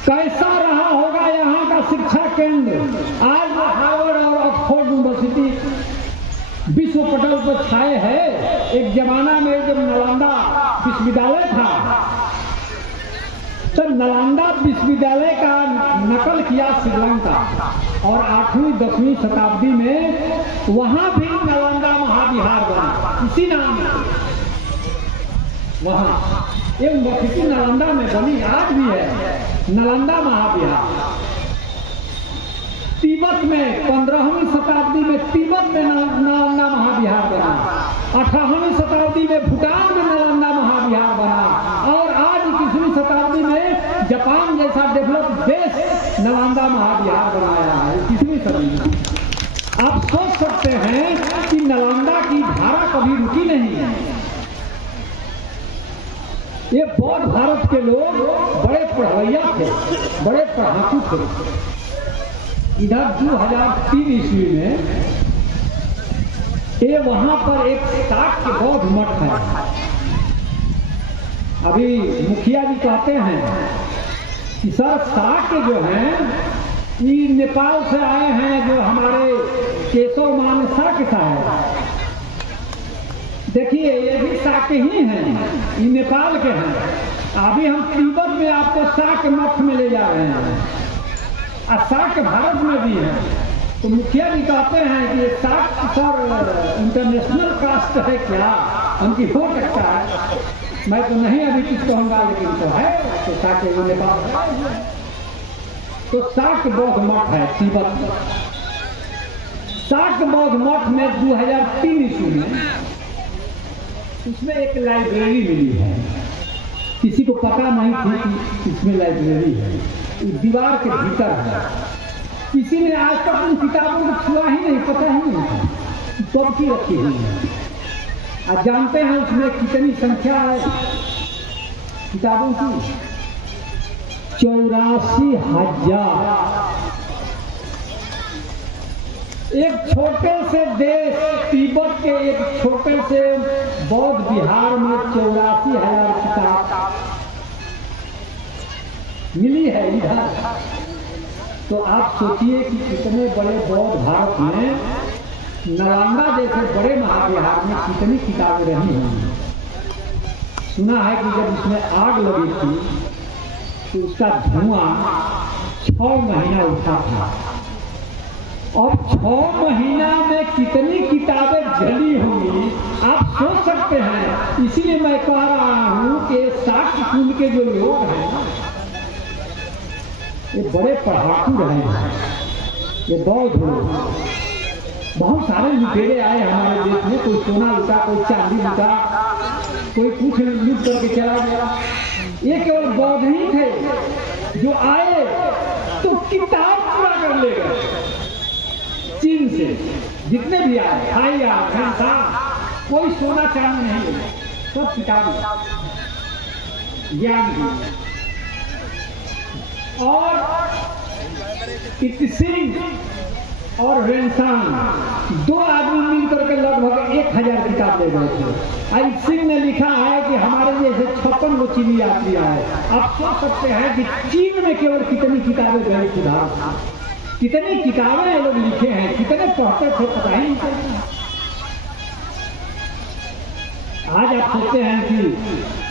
कैसा रहा होगा यहाँ का शिक्षा केंद्र। आज हार्वर्ड और ऑक्सफोर्ड यूनिवर्सिटी विश्व पटल पर छाए है। एक जमाना में जब नालंदा विश्वविद्यालय था तो नालंदा विश्वविद्यालय का नकल किया श्रीलंका, और 8वीं 10वीं शताब्दी में वहां भी नालंदा महाविहार बना इसी नाम से। वहां एक यूनिवर्सिटी नालंदा में बनी, आज भी है नालंदा महाविहार। तिब्बत में 15वीं शताब्दी में तिब्बत में नालंदा महाविहार बना, 18वीं शताब्दी में भूटान में नालंदा महाविहार बना, और आज 21वीं शताब्दी में जापान जैसा डेवलप देश नालंदा महाविहार बनाया है 21वीं सदी में। आप सोच सकते हैं कि नालंदा की धारा कभी रुकी नहीं है। ये बौद्ध भारत के लोग बड़े पढ़वैया थे, बड़े पढ़ाकू थे। इधर 2003 ईस्वी में ये वहां पर एक शाक्य बौद्ध मठ है। अभी मुखिया जी कहते हैं कि सर शाक्य जो हैं ये नेपाल से आए हैं, जो हमारे केशव मान शाक्य साहब, देखिए ये भी शाक्य ही हैं, ये नेपाल के हैं। अभी हम तिब्बत में आपको शाक्य मठ में ले जा रहे हैं, और शाक्य भारत में भी है। तो मुखिया जी कहते हैं कि ये शाक्य सर इंटरनेशनल कास्ट है क्या, उनकी हो सकता है। मैं तो नहीं अभी कुछ कहूँगा, लेकिन तो है तो शाक्य नेपाल है। तो शाक्य बौद्ध मठ है तिब्बत में। शाक्य बौद्ध मठ में 2003 ईस्वी में उसमें एक लाइब्रेरी मिली है। किसी को पता नहीं थी कि इसमें लाइब्रेरी है, दीवार के भीतर है। किसी ने आज तक उन किताबों को छुआ ही नहीं, पता ही नहीं था कब की रखी हुई है। आज जानते हैं उसमें कितनी संख्या है किताबों की? 84,000। एक छोटे से देश तिब्बत के एक छोटे से बौद्ध बिहार में 84,000 किताब मिली है इधर। तो आप सोचिए कि कितने बड़े बौद्ध भारत में नालंदा जैसे बड़े महाविहार में कितनी किताबें रही होंगी। सुना है कि जब इसमें आग लगी थी तो उसका धुआं 6 महीना उठा था, और 6 महीना में कितनी किताबें जली होंगी आप सोच सकते हैं। इसीलिए मैं कह रहा हूं कि शाक्य कुल के जो लोग हैं ये बड़े पढ़ाकू रहे हैं। ये बौद्ध लोग, बहुत सारे लुटेरे आए हमारे देश में, कोई सोना लुटा, कोई चांदी लुटा, कोई कुछ लूट करके चला गया। ये केवल बौद्ध ही थे जो आए तो किताब पूरा कर ले गए। चीन से जितने भी आए, खाइया खंसा, कोई सोना चांदी नहीं ले, सब किताबें ज्ञान की। और सिंह और रेनसान 2 आदमी मिलकर के लगभग 1000 किताब ले गए थे। आई सिंह ने लिखा है कि हमारे जैसे 56 गो चीनी यात्री आए। आप सोच सकते हैं कि चीन में केवल कितनी किताबें गई सुधार, कितनी किताबें लोग लिखे हैं, कितने पढ़ते थे पता ही नहीं चलता। आज आप सोचते हैं कि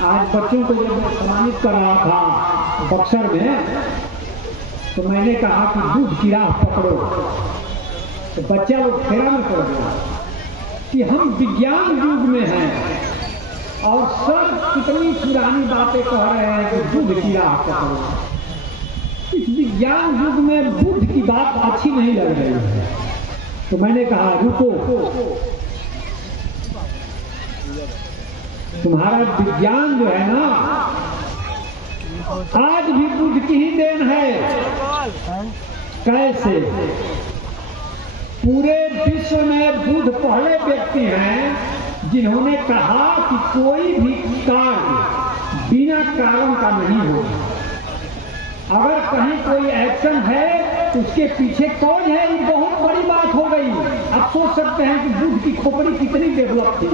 आज बच्चों को जब मैं सम्मानित कर रहा था बक्सर में, तो मैंने कहा कि दूध की राह पकड़ो, तो बच्चा लोग फेरा में पड़ गया कि हम विज्ञान युग में हैं और सर कितनी पुरानी बातें कह रहे हैं कि दूध की राह पकड़ो। इस विज्ञान युग में बुद्ध की बात अच्छी नहीं लग रही है। तो मैंने कहा रुको, तुम्हारा विज्ञान जो है ना आज भी बुद्ध की ही देन है। कैसे? पूरे विश्व में बुद्ध पहले व्यक्ति हैं जिन्होंने कहा कि कोई भी कार्य बिना कारण का नहीं होगा। अगर कहीं कोई एक्शन है तो उसके पीछे कौन है, ये बहुत बड़ी बात हो गई। आप सोच सकते हैं कि बुद्ध की खोपड़ी कितनी डेवलप थी।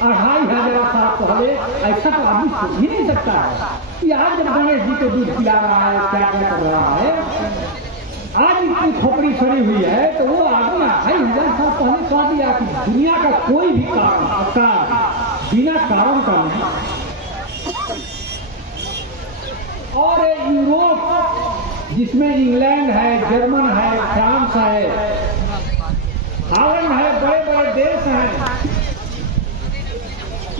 2500 साल पहले ऐसा तो आदमी सोच ही नहीं सकता है कि आज जब गणेश जी को दूध पिला रहा है, क्या क्या कर रहा है, आज इतनी खोपड़ी सड़ी हुई है, तो वो आदमी 2500 साल पहले कह दिया कि दुनिया का कोई भी कारण बिना कारण का नहीं। और यूरोप जिसमें इंग्लैंड है, जर्मन है, फ्रांस है, हॉलैंड है, बड़े बड़े देश हैं,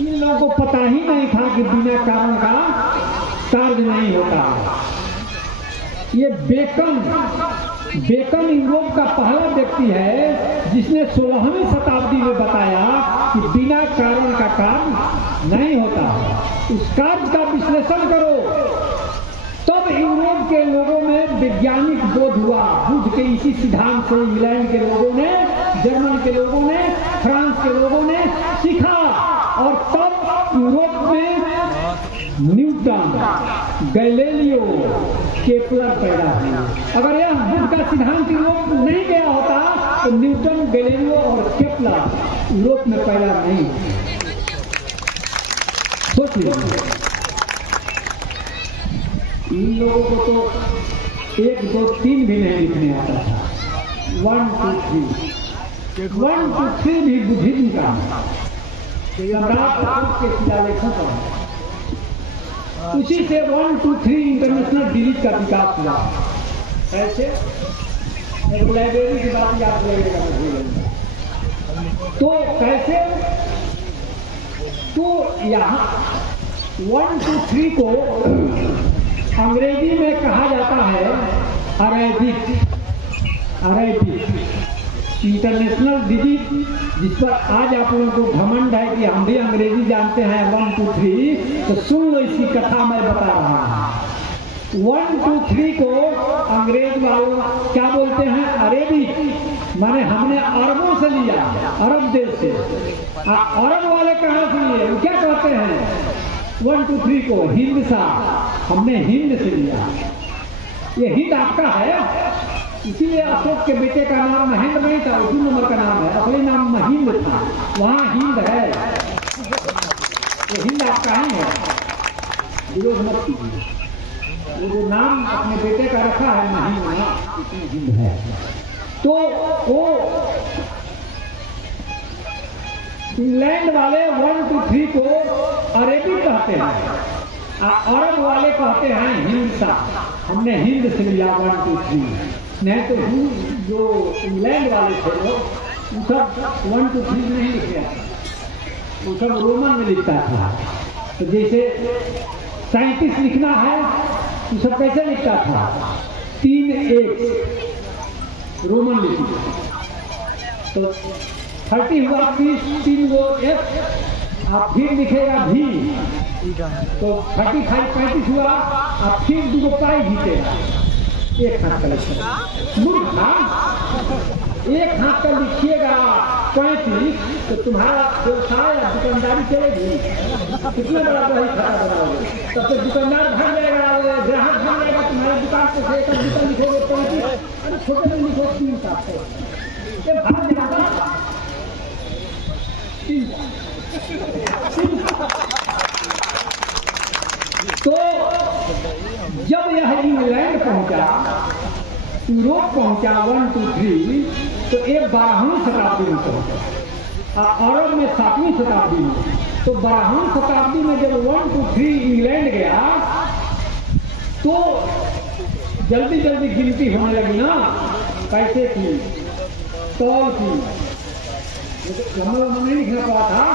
इन लोगों को पता ही नहीं था कि बिना कारण का कार्य नहीं होता। ये बेकन यूरोप का पहला व्यक्ति है जिसने 16वीं शताब्दी में बताया कि बिना कारण का कार्य नहीं होता। उस कार्य का विश्लेषण करो, तब यूरोप के लोगों में वैज्ञानिक बोध हुआ। बुद्ध के इसी सिद्धांत से इंग्लैंड के लोगों ने, जर्मन के लोगों ने, फ्रांस के लोगों ने सीखा, और तब यूरोप में न्यूटन, गैलीलियो, केपलर पैदा हुए। अगर यह बुद्ध का सिद्धांत यूरोप नहीं गया होता तो न्यूटन, गैलीलियो और केपलर यूरोप में पैदा नहीं होते। सोच लीजिए, इन लोगों को तो 1, 2, 3 भी नहीं लिखने आता था। 1, 2, 3 1, 2, 3 भी बुद्धिज्म का के शिलालेखों का। उसी से 1, 2, 3 इंटरनेशनल डिलीट का विकास हुआ। ऐसे लाइब्रेरी की बात याद लगेगा तो कैसे, तो यहाँ 1, 2, 3 को अंग्रेजी में कहा जाता है अरेबिक इंटरनेशनल डिजिट, जिस पर आज आप लोगों को घमंड है कि हम भी अंग्रेजी जानते हैं। 1, 2, 3 तो सुन लो, इसकी कथा मैं बता रहा हूँ। 1, 2, 3 को अंग्रेज वालों क्या बोलते हैं? अरेबिक, माने हमने अरबों से लिया, अरब देश से। अरब वाले कहाँ से लिए? वो क्या कहते हैं 1, 2, 3 को? हिंद सा, हमने हिंद से लिया। ये हिंद आपका है, इसीलिए अशोक के बेटे का नाम महेंद्र नहीं था, उसी नंबर का नाम है, असली नाम महिंद था, वहाँ हिंद है। ये हिंद आपका ही है, विरोध मत कीजिए। वो नाम अपने बेटे का रखा है महिंद, इसमें हिंद है। तो वो इंग्लैंड वाले 1, 2, 3 को अरेबिक कहते हैं, अरब वाले कहते हैं हिंसा। हमने हिंद से लिया 1, 2, 3। नहीं तो जो इंग्लैंड वाले थे लोग, वो सब 1, 2, 3 नहीं लिखे, वो सब रोमन में लिखता था। तो जैसे 37 लिखना है, वो सब कैसे लिखता था? 3 1 रोमन लिखी, तो 30 हुआ 30, 3 गो F, आप फिर लिखेगा भी, तो 35 35 हुआ, आप फिर 2 गो पाई जीतेगा। एक हाथ का लिखिएगा, मूर्खा, एक हाथ का लिखिएगा 35, तो तुम्हारा व्यवसाय या दुकानदारी चलेगी? कितना बड़ा बही खाता बनाओगे? तब तो दुकानदार भाग जाएगा, ग्राहक भाग जाएगा तुम्हारी दुकान से। एक दुकान लिखोगे 35, अरे छोटे में लिखो 3 साथ से, ये भाग जाएगा 3। तो जब यह इंग्लैंड पहुंचा, यूरोप पहुंचा 1, 2, 3, तो एक 12वीं शताब्दी में पहुंचा, अरब में 7वीं शताब्दी में। तो 12वीं शताब्दी में जब 1, 2, 3 इंग्लैंड गया, तो जल्दी जल्दी गिनती होने लगी ना, पैसे की, तौल की, नहीं लिखना पड़ा था।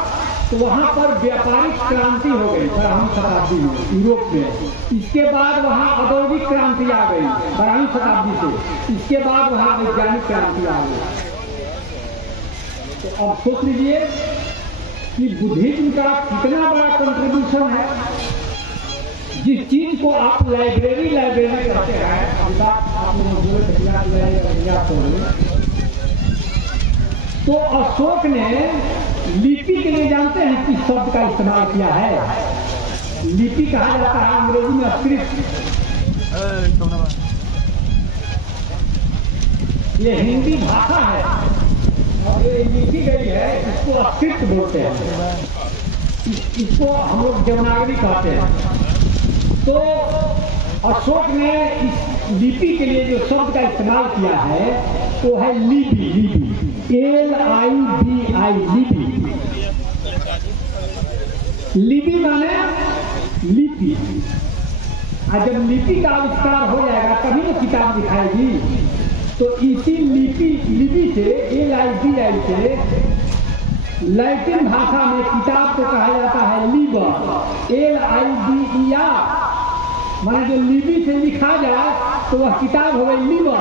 तो वहाँ पर व्यापारिक क्रांति हो गई 12वीं शताब्दी में यूरोप में। इसके बाद वहाँ औद्योगिक क्रांति आ गई 12वीं शताब्दी से। इसके बाद वहाँ वैज्ञानिक क्रांति आ गई। तो अब सोच लीजिए कि बुद्धिज्म का कितना बड़ा कंट्रीब्यूशन है। जिस चीज को आप लाइब्रेरी कहते हैं, तो अशोक ने लिपि के लिए जानते हैं किस शब्द का इस्तेमाल किया है? लिपि कहा जाता है अंग्रेजी में स्क्रिप्ट। ये हिंदी भाषा है और ये लिखी गई है, इसको स्क्रिप्ट बोलते हैं। इसको हम लोग देवनागरी कहते हैं। तो अशोक ने इस लिपि के लिए जो शब्द का इस्तेमाल किया है वो है लिपि। लिपि LIBI लिपि। लिपि माने लिपि। और जब लिपि का आविष्कार हो जाएगा तभी तो किताब दिखाएगी। तो इसी लिपि से LIBI से लैटिन भाषा में किताब को कहा जाता है लिबर। LIBER माने जो लिपि से लिखा जाए तो वह किताब हो गई लिबर।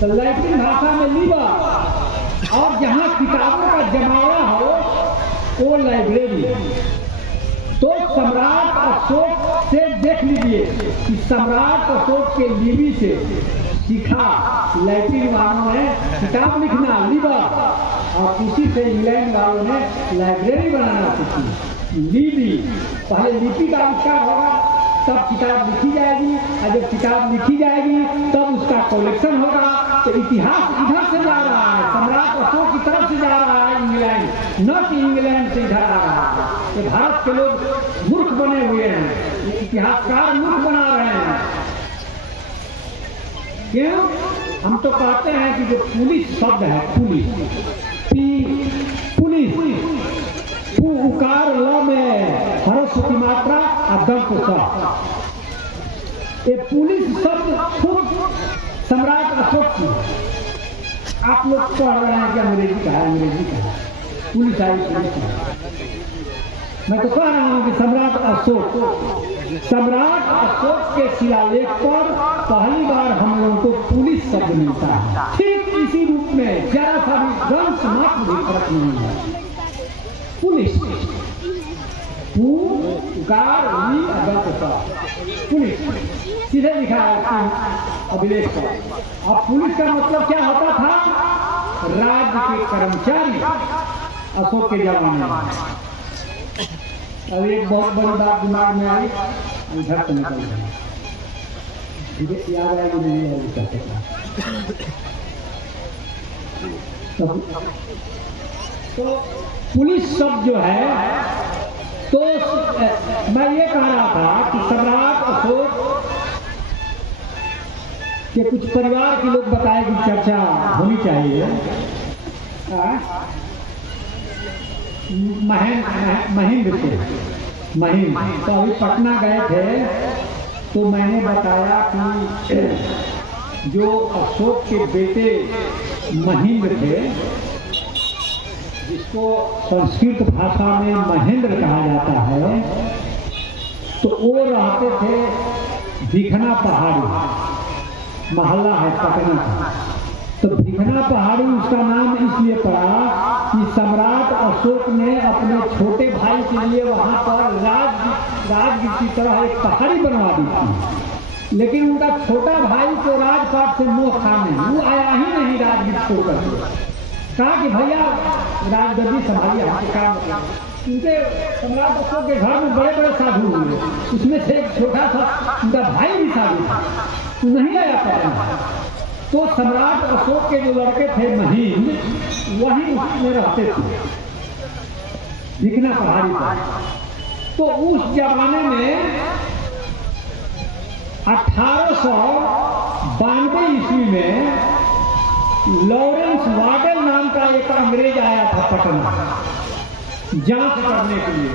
तो लैटिन भाषा में लिबर। और जहाँ किताबों का जमावड़ा हो वो लाइब्रेरी। तो सम्राट अशोक से देख लीजिए कि सम्राट अशोक के लिपि से सीखा लैटिन वालों ने किताब लिखना लिबर, और उसी से इंग्लैंड वालों ने लाइब्रेरी बनाना सीखी लिपि। पहले लिपि का आविष्कार होगा तब किताब लिखी जाएगी, और जब किताब लिखी जाएगी तब उसका कलेक्शन होगा। तो इतिहास इधर से जा रहा है, सम्राट अशोक की तरफ से जा रहा है इंग्लैंड, न कि इंग्लैंड से इधर आ रहा है। ये भारत के लोग मूर्ख बने हुए हैं, ये इतिहासकार मूर्ख बना रहे हैं। क्यों? हम तो कहते हैं कि जो पुलिस शब्द है, पुलिस उकार ल में ह्रस्व की मात्रा और दल को ये पुलिस शब्द खुद सम्राट अशोक की। आप लोग पढ़ रहे हैं कि अंग्रेजी का है, अंग्रेजी का है, पुलिस आई पुलिस। मैं तो कह रहा हूँ कि सम्राट अशोक के शिलालेख पर पहली बार हम लोगों को पुलिस शब्द मिलता है। ठीक इसी रूप में जरा सा भी वंश मात्र भी फर्क नहीं है। पुलिस पुलिस सीधे लिखा है अभिलेख पर। अब पुलिस का मतलब क्या होता था? राज्य के कर्मचारी अशोक के जमाने में। अब एक बहुत बड़ी बात दिमाग में आई, इधर से निकल गई, याद आएगी नहीं आएगी। तो पुलिस शब्द जो है, तो मैं ये कह रहा था कि सम्राट अशोक के कुछ परिवार के लोग बताए कि चर्चा होनी चाहिए। महेंद्र तो अभी पटना गए थे तो मैंने बताया कि जो अशोक के बेटे महेंद्र थे, जिसको संस्कृत भाषा में महेंद्र कहा जाता है, तो वो रहते थे भिखना पहाड़ी, मोहल्ला है पटना का। तो भिखना पहाड़ी उसका नाम इसलिए पड़ा कि सम्राट अशोक ने अपने छोटे भाई के लिए वहां पर राजगीर की तरह एक पहाड़ी बनवा दी थी। लेकिन उनका छोटा भाई को राजपाट से मोह खा नहीं, वो आया ही नहीं राजगीर छोड़कर। कहा कि भैया राजगद्दी संभालिए, हमसे काम मतलब। उनके सम्राट अशोक के घर में बड़े बड़े साधु हुए, उसमें से एक छोटा सा उनका भाई भी साधु था, तो नहीं आया पटना। तो सम्राट अशोक के जो लड़के थे महीन, वहीं उसमें रहते थे भिखना पहाड़ी पर। तो उस जमाने में 1892 ईस्वी में लॉरेंस वार्डन नाम का एक अंग्रेज आया था पटना जांच करने के लिए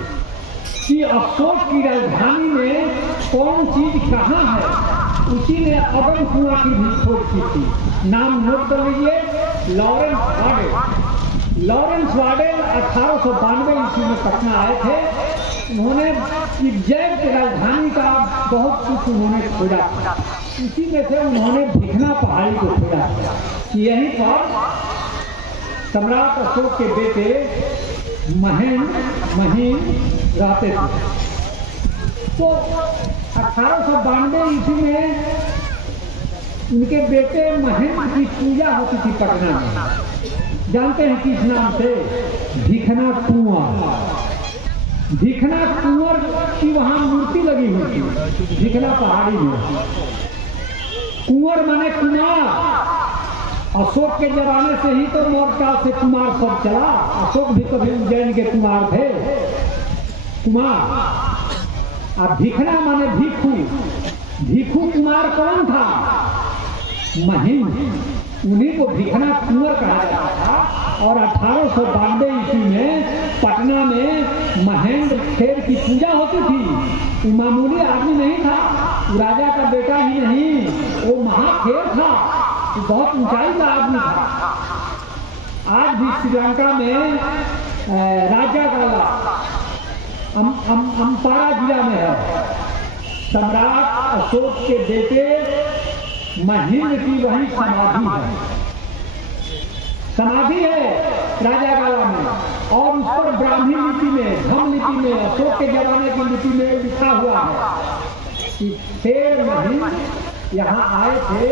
कि अशोक की राजधानी में कौन चीज कहाँ है। उसी ने अगम कुआं की भी खोज की थी। नाम नोट कर लीजिए, लॉरेंस वार्डन 1892 ईस्वी में पटना आए थे। उन्होंने जैव की राजधानी का बहुत कुछ उन्होंने खोजा था। इसी में से उन्होंने भिखना पहाड़ी को खोजा था। यहीं पर सम्राट अशोक के बेटे महीन रहते थे। तो 1892 ईस्वी में उनके बेटे महेंद्र की पूजा होती थी पटना में। जानते हैं किस नाम से? भिखना कुंवर की वहां मूर्ति लगी हुई थी भिखना पहाड़ी में। कुंवर माने कुमार। अशोक के जमाने से ही तो मौर्य काल से कुमार सब चला। अशोक भी कभी उज्जैन के कुमार थे। कुमार। अब भिखना माने भिक्षु। भिक्षु कुमार कौन था? महेंद्र। उन्हीं को भिखना कुंवर कहा जाता था। और 1892 ईस्वी में पटना में महेंद्र खेर की पूजा होती थी। वो मामूली आदमी नहीं था, वो राजा का बेटा ही नहीं, वो महाखेर था, वो बहुत ऊंचाई का आदमी था। आज भी श्रीलंका में राजागाला अम्पारा जिला में है। सम्राट अशोक के बेटे महेंद्र की वही समाधि है। समाधि है राजागाला में, और उस पर ब्राह्मी लिपि में, धम लिपि में, अशोक के जमाने की लिपि में लिखा हुआ है कि खेर महेंद्र यहाँ आए थे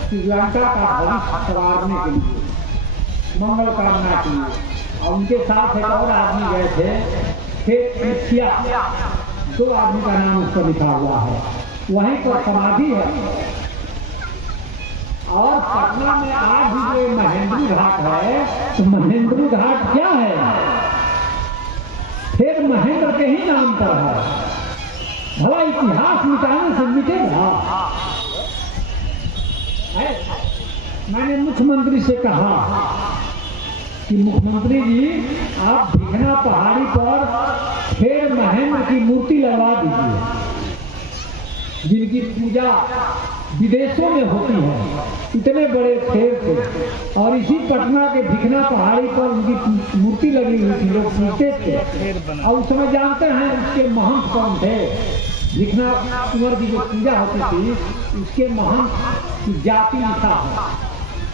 श्रीलंका का भविष्य संवारने के लिए, मंगल कामना के लिए। और उनके साथ एक और आदमी गए थे, खेर 2 आदमी का नाम उस पर लिखा हुआ है। वहीं पर समाधि है। और पटना में आज भी जो महेंद्र घाट है, तो महेंद्र घाट क्या है? फिर महेंद्र के ही नाम पर है। भला इतिहास मिटाने से मिटेगा? मैंने मुख्यमंत्री से कहा कि मुख्यमंत्री जी, आप भिखना पहाड़ी पर फिर महेंद्र की मूर्ति लगवा दीजिए, जिनकी पूजा विदेशों में होती है। इतने बड़े शेर थे, और इसी पटना के भिखना पहाड़ी पर उनकी मूर्ति लगी हुई थी, लोग पूछते थे। और उस समय जानते हैं उसके महंत कौन थे? भिखना कुंवर की जो पूजा होती थी, उसके महंत की जाति लिखा है।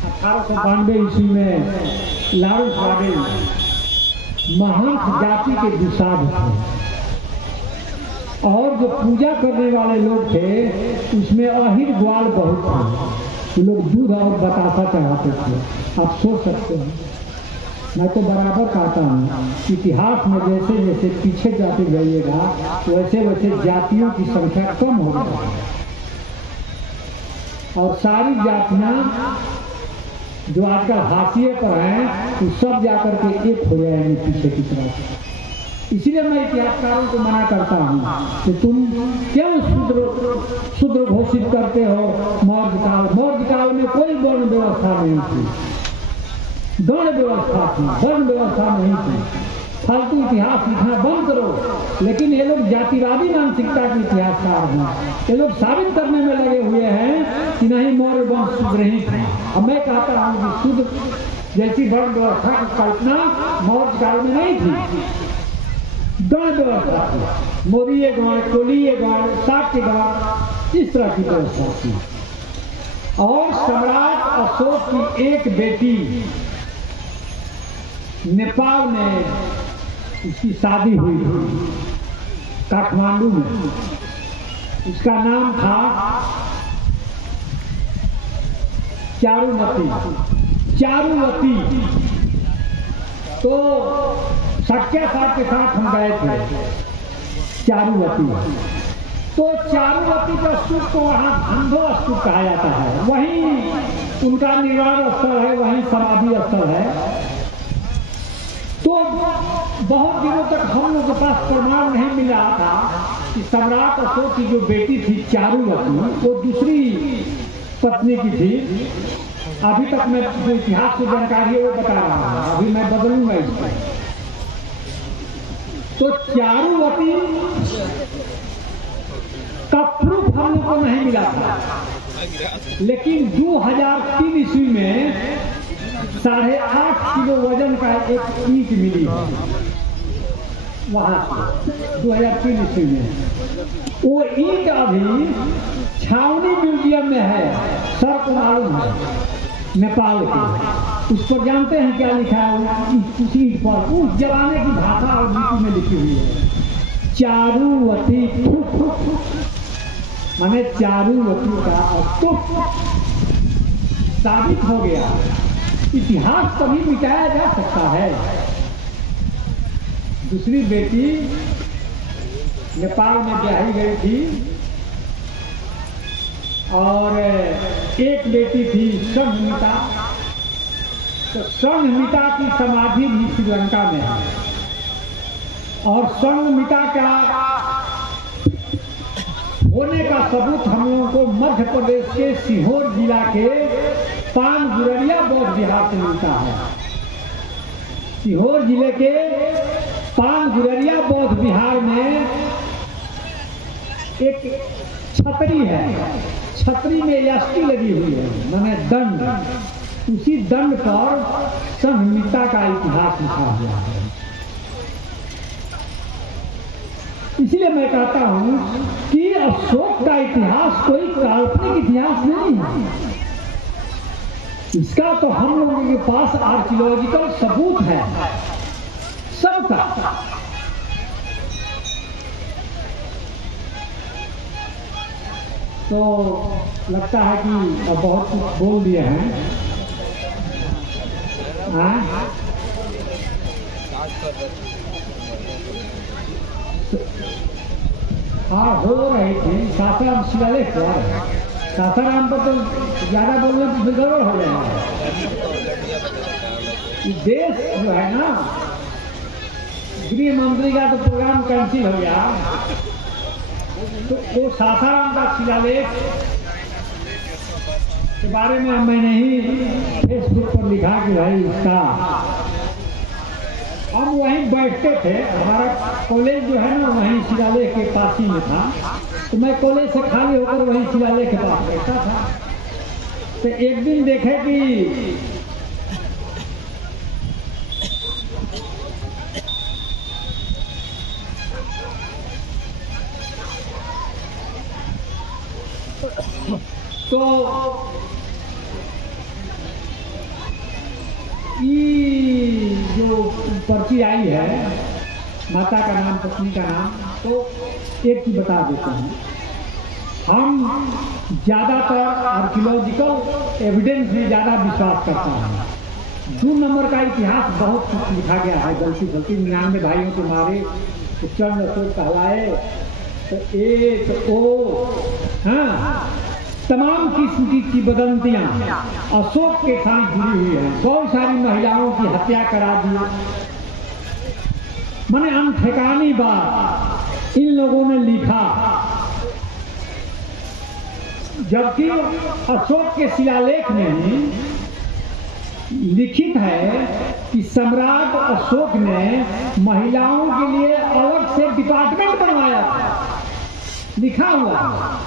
1892 ईस्वी में लाड़ू साड़े महंत जाति के दुसाध थे। और जो पूजा करने वाले लोग थे, उसमें अहिर ग्वाल बहुत थे। लोग दूध और बतासा चढ़ाते थे। आप सोच सकते हैं। मैं तो बराबर कहता हूँ, इतिहास में जैसे जैसे पीछे जाते जाइएगा, वैसे वैसे जातियों की संख्या कम हो जाएगी। और सारी जातियाँ जो आजकल हाशिए पर हैं, वो सब जाकर के एक हो जाएंगे पीछे की तरफ। इसीलिए मैं इतिहासकारों को मना करता हूँ कि तुम क्यों शूद्र घोषित करते हो मौर्य काल। मौर्य काल में कोई वर्ण व्यवस्था नहीं थी, गण व्यवस्था थी, वर्ण व्यवस्था नहीं थी। फालतू इतिहास लिखना बंद करो। लेकिन ये लोग जातिवादी मानसिकता के इतिहासकार हैं। ये लोग साबित करने में लगे हुए हैं कि नहीं, मौर्य वंश शूद्र ही था। अब मैं कहता हूँ कि शूद्र जैसी वर्ण व्यवस्था की कल्पना मौर्य काल में नहीं थी। गण व्यवस्था थी, मोदीय गण, कोलीय गण, शाक्य गण, इस तरह की व्यवस्था थी। और सम्राट अशोक की एक बेटी नेपाल में उसकी शादी हुई थी, काठमांडू में। उसका नाम था चारुमती। चारुवती। तो सख्या साहब के साथ हम गए थे चारुवती। तो चारुवती का स्तूप को वहाँ धंधो स्तूप कहा जाता है। वहीं उनका निर्वाण स्थल है, वहीं समाधि स्थल है। तो बहुत दिनों तक हम लोग के पास प्रमाण नहीं मिल रहा था कि सम्राट अशोक की जो बेटी थी चारुवती, वो दूसरी पत्नी की थी। अभी तक मैं जो इतिहास की जानकारी है वो बता रहा हूँ, अभी मैं बदलूंगा इसको। तो चारुवती का प्रूफ हम लोग को नहीं मिला था, लेकिन 2003 ईस्वी में 8.5 किलो वजन का एक ईंट मिली है वहां से 2003 ईस्वी में। वो ईंट अभी छावनी म्यूजियम में है, सर को मालूम है, नेपाल के। उस पर जानते हैं क्या लिखा है उस ईंट पर? उस जमाने की भाषा और लिपि में लिखी हुई है, चारुवती। माने चारुवती का स्तूप साबित हो गया। इतिहास कभी मिटाया जा सकता है। दूसरी बेटी नेपाल में ब्याही गई थी, और एक बेटी थी संघमिता। तो संघमिता की समाधि भी श्रीलंका में है, और संगमिता का होने का सबूत हम लोगों को मध्य प्रदेश के सीहोर जिला के पान गुररिया बौद्ध विहार से मिलता है। सीहोर जिले के पान गुररिया बौद्ध विहार में एक छतरी है, छतरी में यष्टि लगी हुई है, माने दंड। उसी दंड पर संहिता का इतिहास लिखा हुआ है। इसलिए मैं कहता हूं कि अशोक का इतिहास कोई काल्पनिक इतिहास नहीं है। इसका तो हम लोगों के पास आर्कियोलॉजिकल सबूत है सबका। तो लगता है कि अब बहुत कुछ बोल दिए हैं। हाँ, हो रही थी सासाराम शिलालेख पर। सासाराम पर तो ज्यादा बोलने से गड़बड़ हो जाएगा। देश जो है ना, गृह मंत्री का तो प्रोग्राम कैंसिल हो गया, तो वो सासाराम का शिलालेख के बारे में मैंने ही फेसबुक पर लिखा कि भाई इसका हम वहीं बैठते थे। हमारा कॉलेज जो है ना वहीं शिलालेख के पास ही में था, तो मैं कॉलेज से खाली होकर वहीं शिलालेख के पास बैठता था। तो एक दिन देखे कि तो ये जो पर्ची आई है, माता का नाम, पत्नी का नाम, तो एक चीज बता देते हैं। हम ज़्यादातर आर्कियोलॉजिकल एविडेंस में ज़्यादा विश्वास करता हूँ। 2 नंबर का इतिहास बहुत कुछ लिखा गया है, गलती 99 भाइयों के मारे, तो चंद अशोक कहलाए, तो एक ओ, हाँ, तमाम किस्म की किंवदंतियां अशोक के साथ जुड़ी हुई है। बहुत सारी महिलाओं की हत्या करा दी, मैंने अनठिकानी बात इन लोगों ने लिखा, जबकि अशोक के शिलालेख में लिखित है कि सम्राट अशोक ने महिलाओं के लिए अलग से डिपार्टमेंट बनवाया था। लिखा हुआ है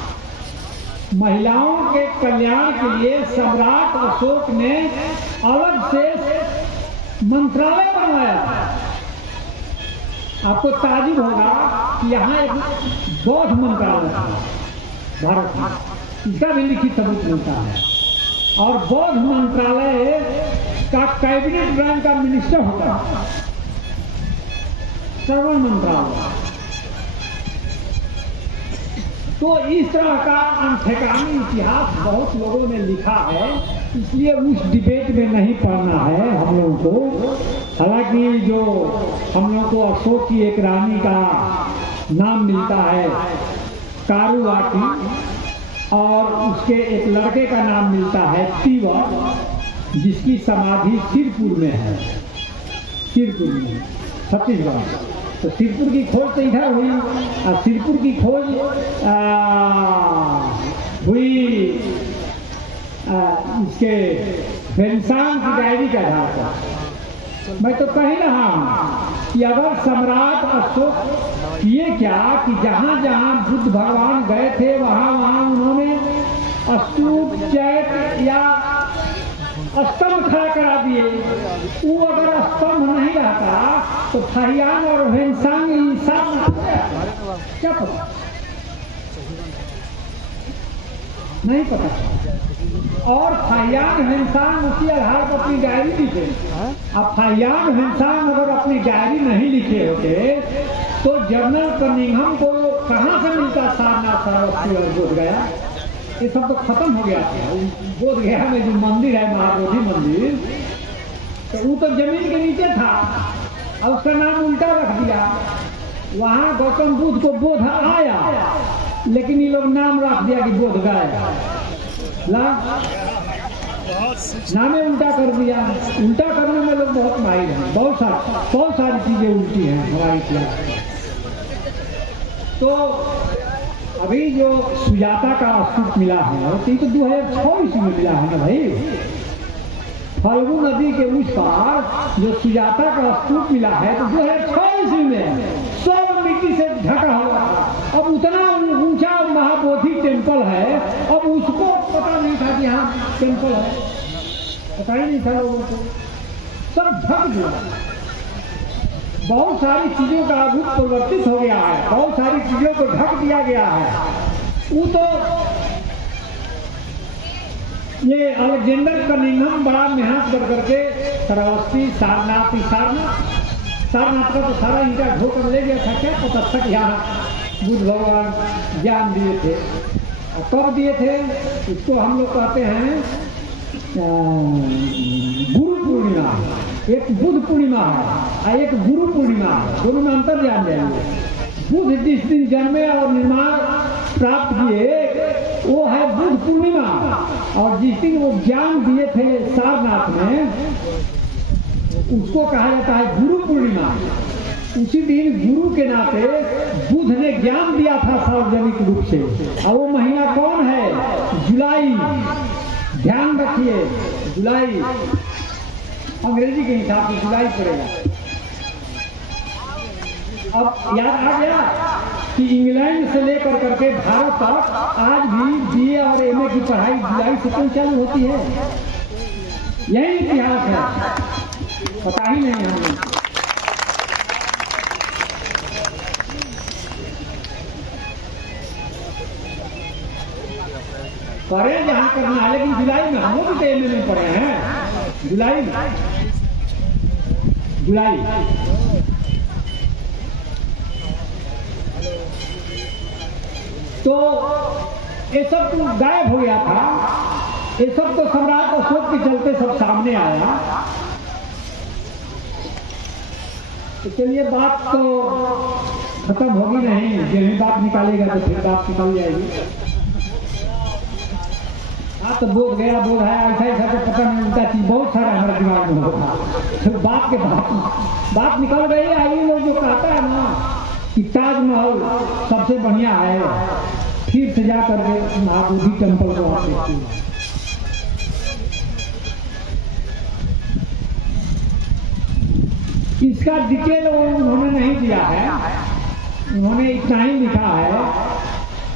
महिलाओं के कल्याण के लिए सम्राट अशोक ने अलग से मंत्रालय बनवाया था। आपको ताजुब होगा कि यहाँ एक बौद्ध मंत्रालय था भारत में, इसका भी लिखित सबूत मिलता है। और बौद्ध मंत्रालय का कैबिनेट ब्रांच का मिनिस्टर होता है श्रवण मंत्रालय। तो इस तरह का अनठिकानी इतिहास बहुत लोगों ने लिखा है, इसलिए उस डिबेट में नहीं पढ़ना है हम लोगों को। हालांकि जो हम लोग को अशोक की एक रानी का नाम मिलता है कारुवाकी, और उसके एक लड़के का नाम मिलता है तीवर, जिसकी समाधि सिरपुर में है, सिरपुर में, छत्तीसगढ़। तो सिरपुर की खोज तो इधर हुई, और सिरपुर की खोज हुई इसके फेंसांग की डायरी के आधार पर। मैं तो कह रहा हूँ कि अगर सम्राट अशोक ये क्या कि जहाँ जहाँ बुद्ध भगवान गए थे वहाँ वहाँ उन्होंने स्तूप, चैत्य या स्तंभ खड़ा करा दिए। वो अगर स्तंभ नहीं रहता तो फहियान और फेंसांग इंसान क्या पता, नहीं पता। और फहियान फेंसांग उसी आधार पर अपनी डायरी लिखे। अब फहियान फेंसांग अगर अपनी डायरी नहीं लिखे होते तो जनरल कनिंघम को कहाँ से मिलता सारनाथ, सरस्वती और बोध गया? ये सब तो खत्म हो गया था। बोध गया में जो मंदिर है महाबोधि मंदिर, तो वो तो जमीन के नीचे था और उसका नाम उल्टा रख दिया। वहाँ गौतम बुद्ध को बोध आया, लेकिन ये लोग नाम रख दिया कि बोध गया। नामे उल्टा कर दिया। उल्टा करने में लोग बहुत माहिर हैं, बहुत सारी चीजें उल्टी हैं हमारे इतिहास में। तो अभी जो सुजाता का स्तूप मिला है तो ये तो 2006 में मिला है ना भाई। फल्गु नदी के उस पार जो सुजाता का स्तूप मिला है तो 2006 में सब मिट्टी से ढका हुआ था। अब उतना ऊंचा महाबोधि टेम्पल है, अब उसको पता नहीं था कि यहाँ टेम्पल है, पता ही नहीं था लोगों को, सब ढक गया। बहुत सारी चीजों का रूप परिवर्तित हो गया है, बहुत सारी चीजों को ढक दिया गया है। वो तो ये अलेक्जेंडर कनिंघम बड़ा मेहनत कर करके श्रावस्ती सारनाथ का तो सारा ईंटा ढो कर ले गया था। क्या पता था कि यहाँ बुद्ध भगवान ज्ञान दिए थे, और कब दिए थे इसको हम लोग कहते हैं गुरु पूर्णिमा। एक बुद्ध पूर्णिमा है और एक गुरु पूर्णिमा है, दोनों में अंतर जान जाएंगे। बुद्ध जिस दिन जन्मे और निर्माण प्राप्त किए वो है बुद्ध पूर्णिमा, और जिस दिन वो ज्ञान दिए थे सारनाथ में उसको कहा जाता है गुरु पूर्णिमा। उसी दिन गुरु के नाते बुद्ध ने ज्ञान दिया था सार्वजनिक रूप से। और वो महीना कौन है? जुलाई। ध्यान रखिए, जुलाई अंग्रेजी के हिसाब से जुलाई पड़ेगा। अब याद आ गया कि इंग्लैंड से लेकर करके भारत तक आज भी बीए और एमए की पढ़ाई जुलाई से क्यों चालू होती है? यही इतिहास है, पता ही नहीं हमें। पढ़े जहाँ करना है, लेकिन जुलाई में हम लोग भी एमए में पढ़े हैं। जुलाई तो ये सब तो गायब हो गया था। ये सब तो सम्राट अशोक के चलते सब सामने आया। तो चलिए बात तो खत्म होगी नहीं, यही बात निकालेगा तो फिर बात निकल जाएगी। हाँ तो बोध गया, बोध है, ऐसा तो पता नहीं, उल्टा चीज बहुत सारा हमारे दिमाग में होगा। तो बात निकल गई। आई लोग जो कहता है ना कि ताजमहल सबसे बढ़िया है, फिर से जा करके महाबोधि टेम्पल को आप देखते हैं। इसका डिटेल उन्होंने नहीं दिया है, उन्होंने इतना ही लिखा है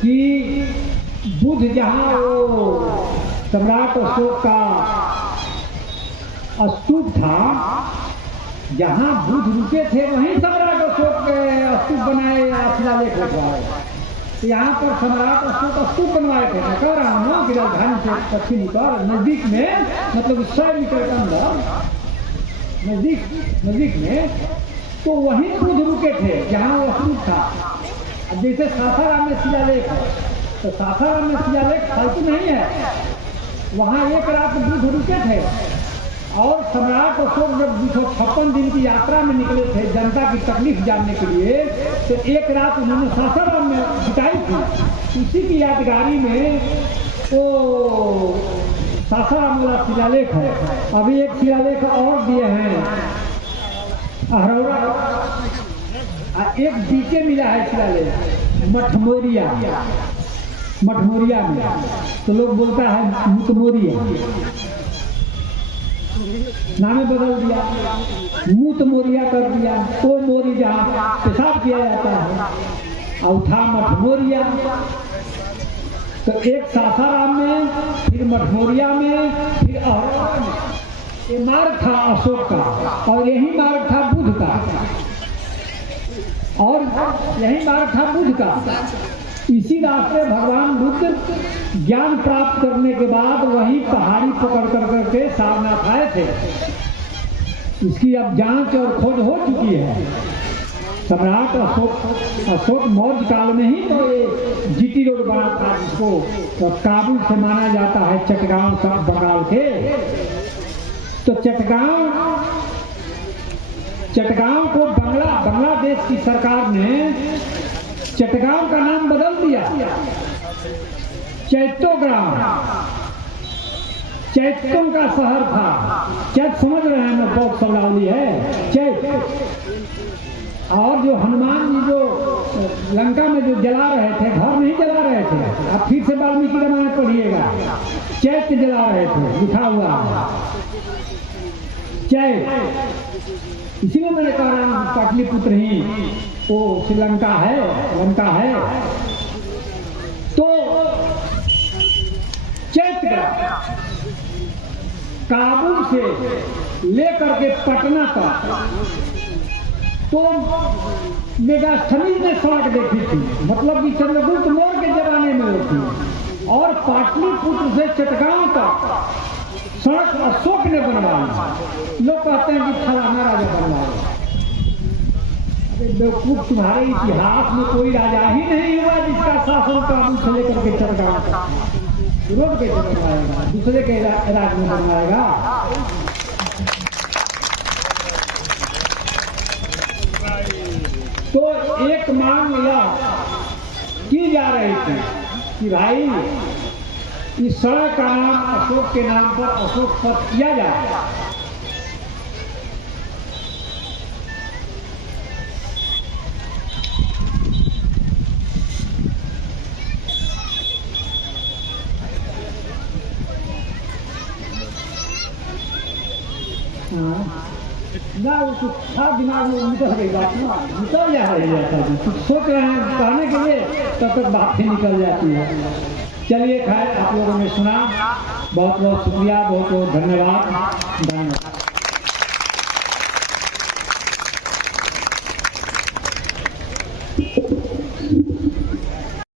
कि बुद्ध जहाँ वो सम्राट अशोक का स्तूप था, जहाँ बुद्ध रुके थे वहीं सम्राट अशोक के स्तूप बनाए या शिलालेख रखवाए। तो यहाँ पर सम्राट अशोक स्तूप बनवाए थे। मैं कह रहा हूँ ना कि राजधानी से पश्चिमी पर नजदीक में, मतलब 100 मीटर के अंदर नजदीक में, तो वहीं बुद्ध रुके थे जहाँ वो स्तूप था। अब जैसे सासाराम में शिलालेख है, तो सासाराम में शिलालेख फालतू नहीं है। वहाँ एक रात बुद्ध रुके थे, और सम्राट अशोक जब 256 दिन की यात्रा में निकले थे जनता की तकलीफ जानने के लिए, तो एक रात उन्होंने सासाराम में बिताई थी। उसी की यादगारी में वो सासाराम वाला शिलालेख है। अभी एक शिलालेख और दिए हैं अहरौरा, एक बीचे मिला है शिलालेख मठमोरिया में, तो लोग बोलता है मुतमोरिया, नामे बदल दिया, मुतमोरिया कर दिया। तो मोरी जहाँ पेशाब किया जाता है, और था मठमोरिया। तो एक सासाराम में, फिर मठमोरिया में, फिर अहरौरा में। ये मार्ग था अशोक का, और यही मार्ग था बुद्ध का, और यही मार्ग था बुद्ध का। इसी रास्ते भगवान बुद्ध ज्ञान प्राप्त करने के बाद वही पहाड़ी पकड़ कर करके सारनाथ आए थे। इसकी अब जांच और खोज हो चुकी है। सम्राट अशोक मौर्य काल में ही तो ये जीटी रोड बना था, जिसको तो काबुल से माना जाता है चटगांव बंगाल के। तो चटगांव को बांग्लादेश की सरकार ने चटगांव का नाम बदल दिया, चैत्योग्राम। चैत्यों का शहर था। चैत समझ रहे हैं ना, बहुत शब्दावली है चैत। और जो हनुमान जी जो लंका में जो जला रहे थे, घर नहीं जला रहे थे, आप फिर से वाल्मीकि रामायण पढ़िएगा, चैत जला रहे थे, लिखा हुआ है चैत। इसी में मैंने कहा पाटलिपुत्र ही वो श्रीलंका है, लंका है। तो चैत्र काबुल से लेकर के पटना तक तो मेगास्थनी ने सड़क देखी थी, मतलब कि चंद्रगुप्त मौर्य के जमाने में वो थी। और पाटलिपुत्र से चटगांव तक सड़क अशोक ने बनवाई। लोग कहते हैं कि फलाना राजा बनवाया। अरे बेवकूफ, तुम्हारे इतिहास में कोई राजा ही नहीं हुआ जिसका शासन काबुल से लेकर के चटगांव तक। रोड कैसे बनवाएगा, दूसरे के राज्य में बनवाएगा। तो एक मांग यह की जा रही थी कि भाई इस सड़क का नाम अशोक के नाम पर अशोक पथ किया जाए। ना वो कुछ था दिमाग में, निकल गई बात ना, निकल जा रही है। कुछ सोच रहे हैं कहने के लिए, तब तक बातें निकल जाती है। चलिए खैर, आप लोगों ने सुना, बहुत बहुत शुक्रिया, बहुत बहुत धन्यवाद। धन्यवाद।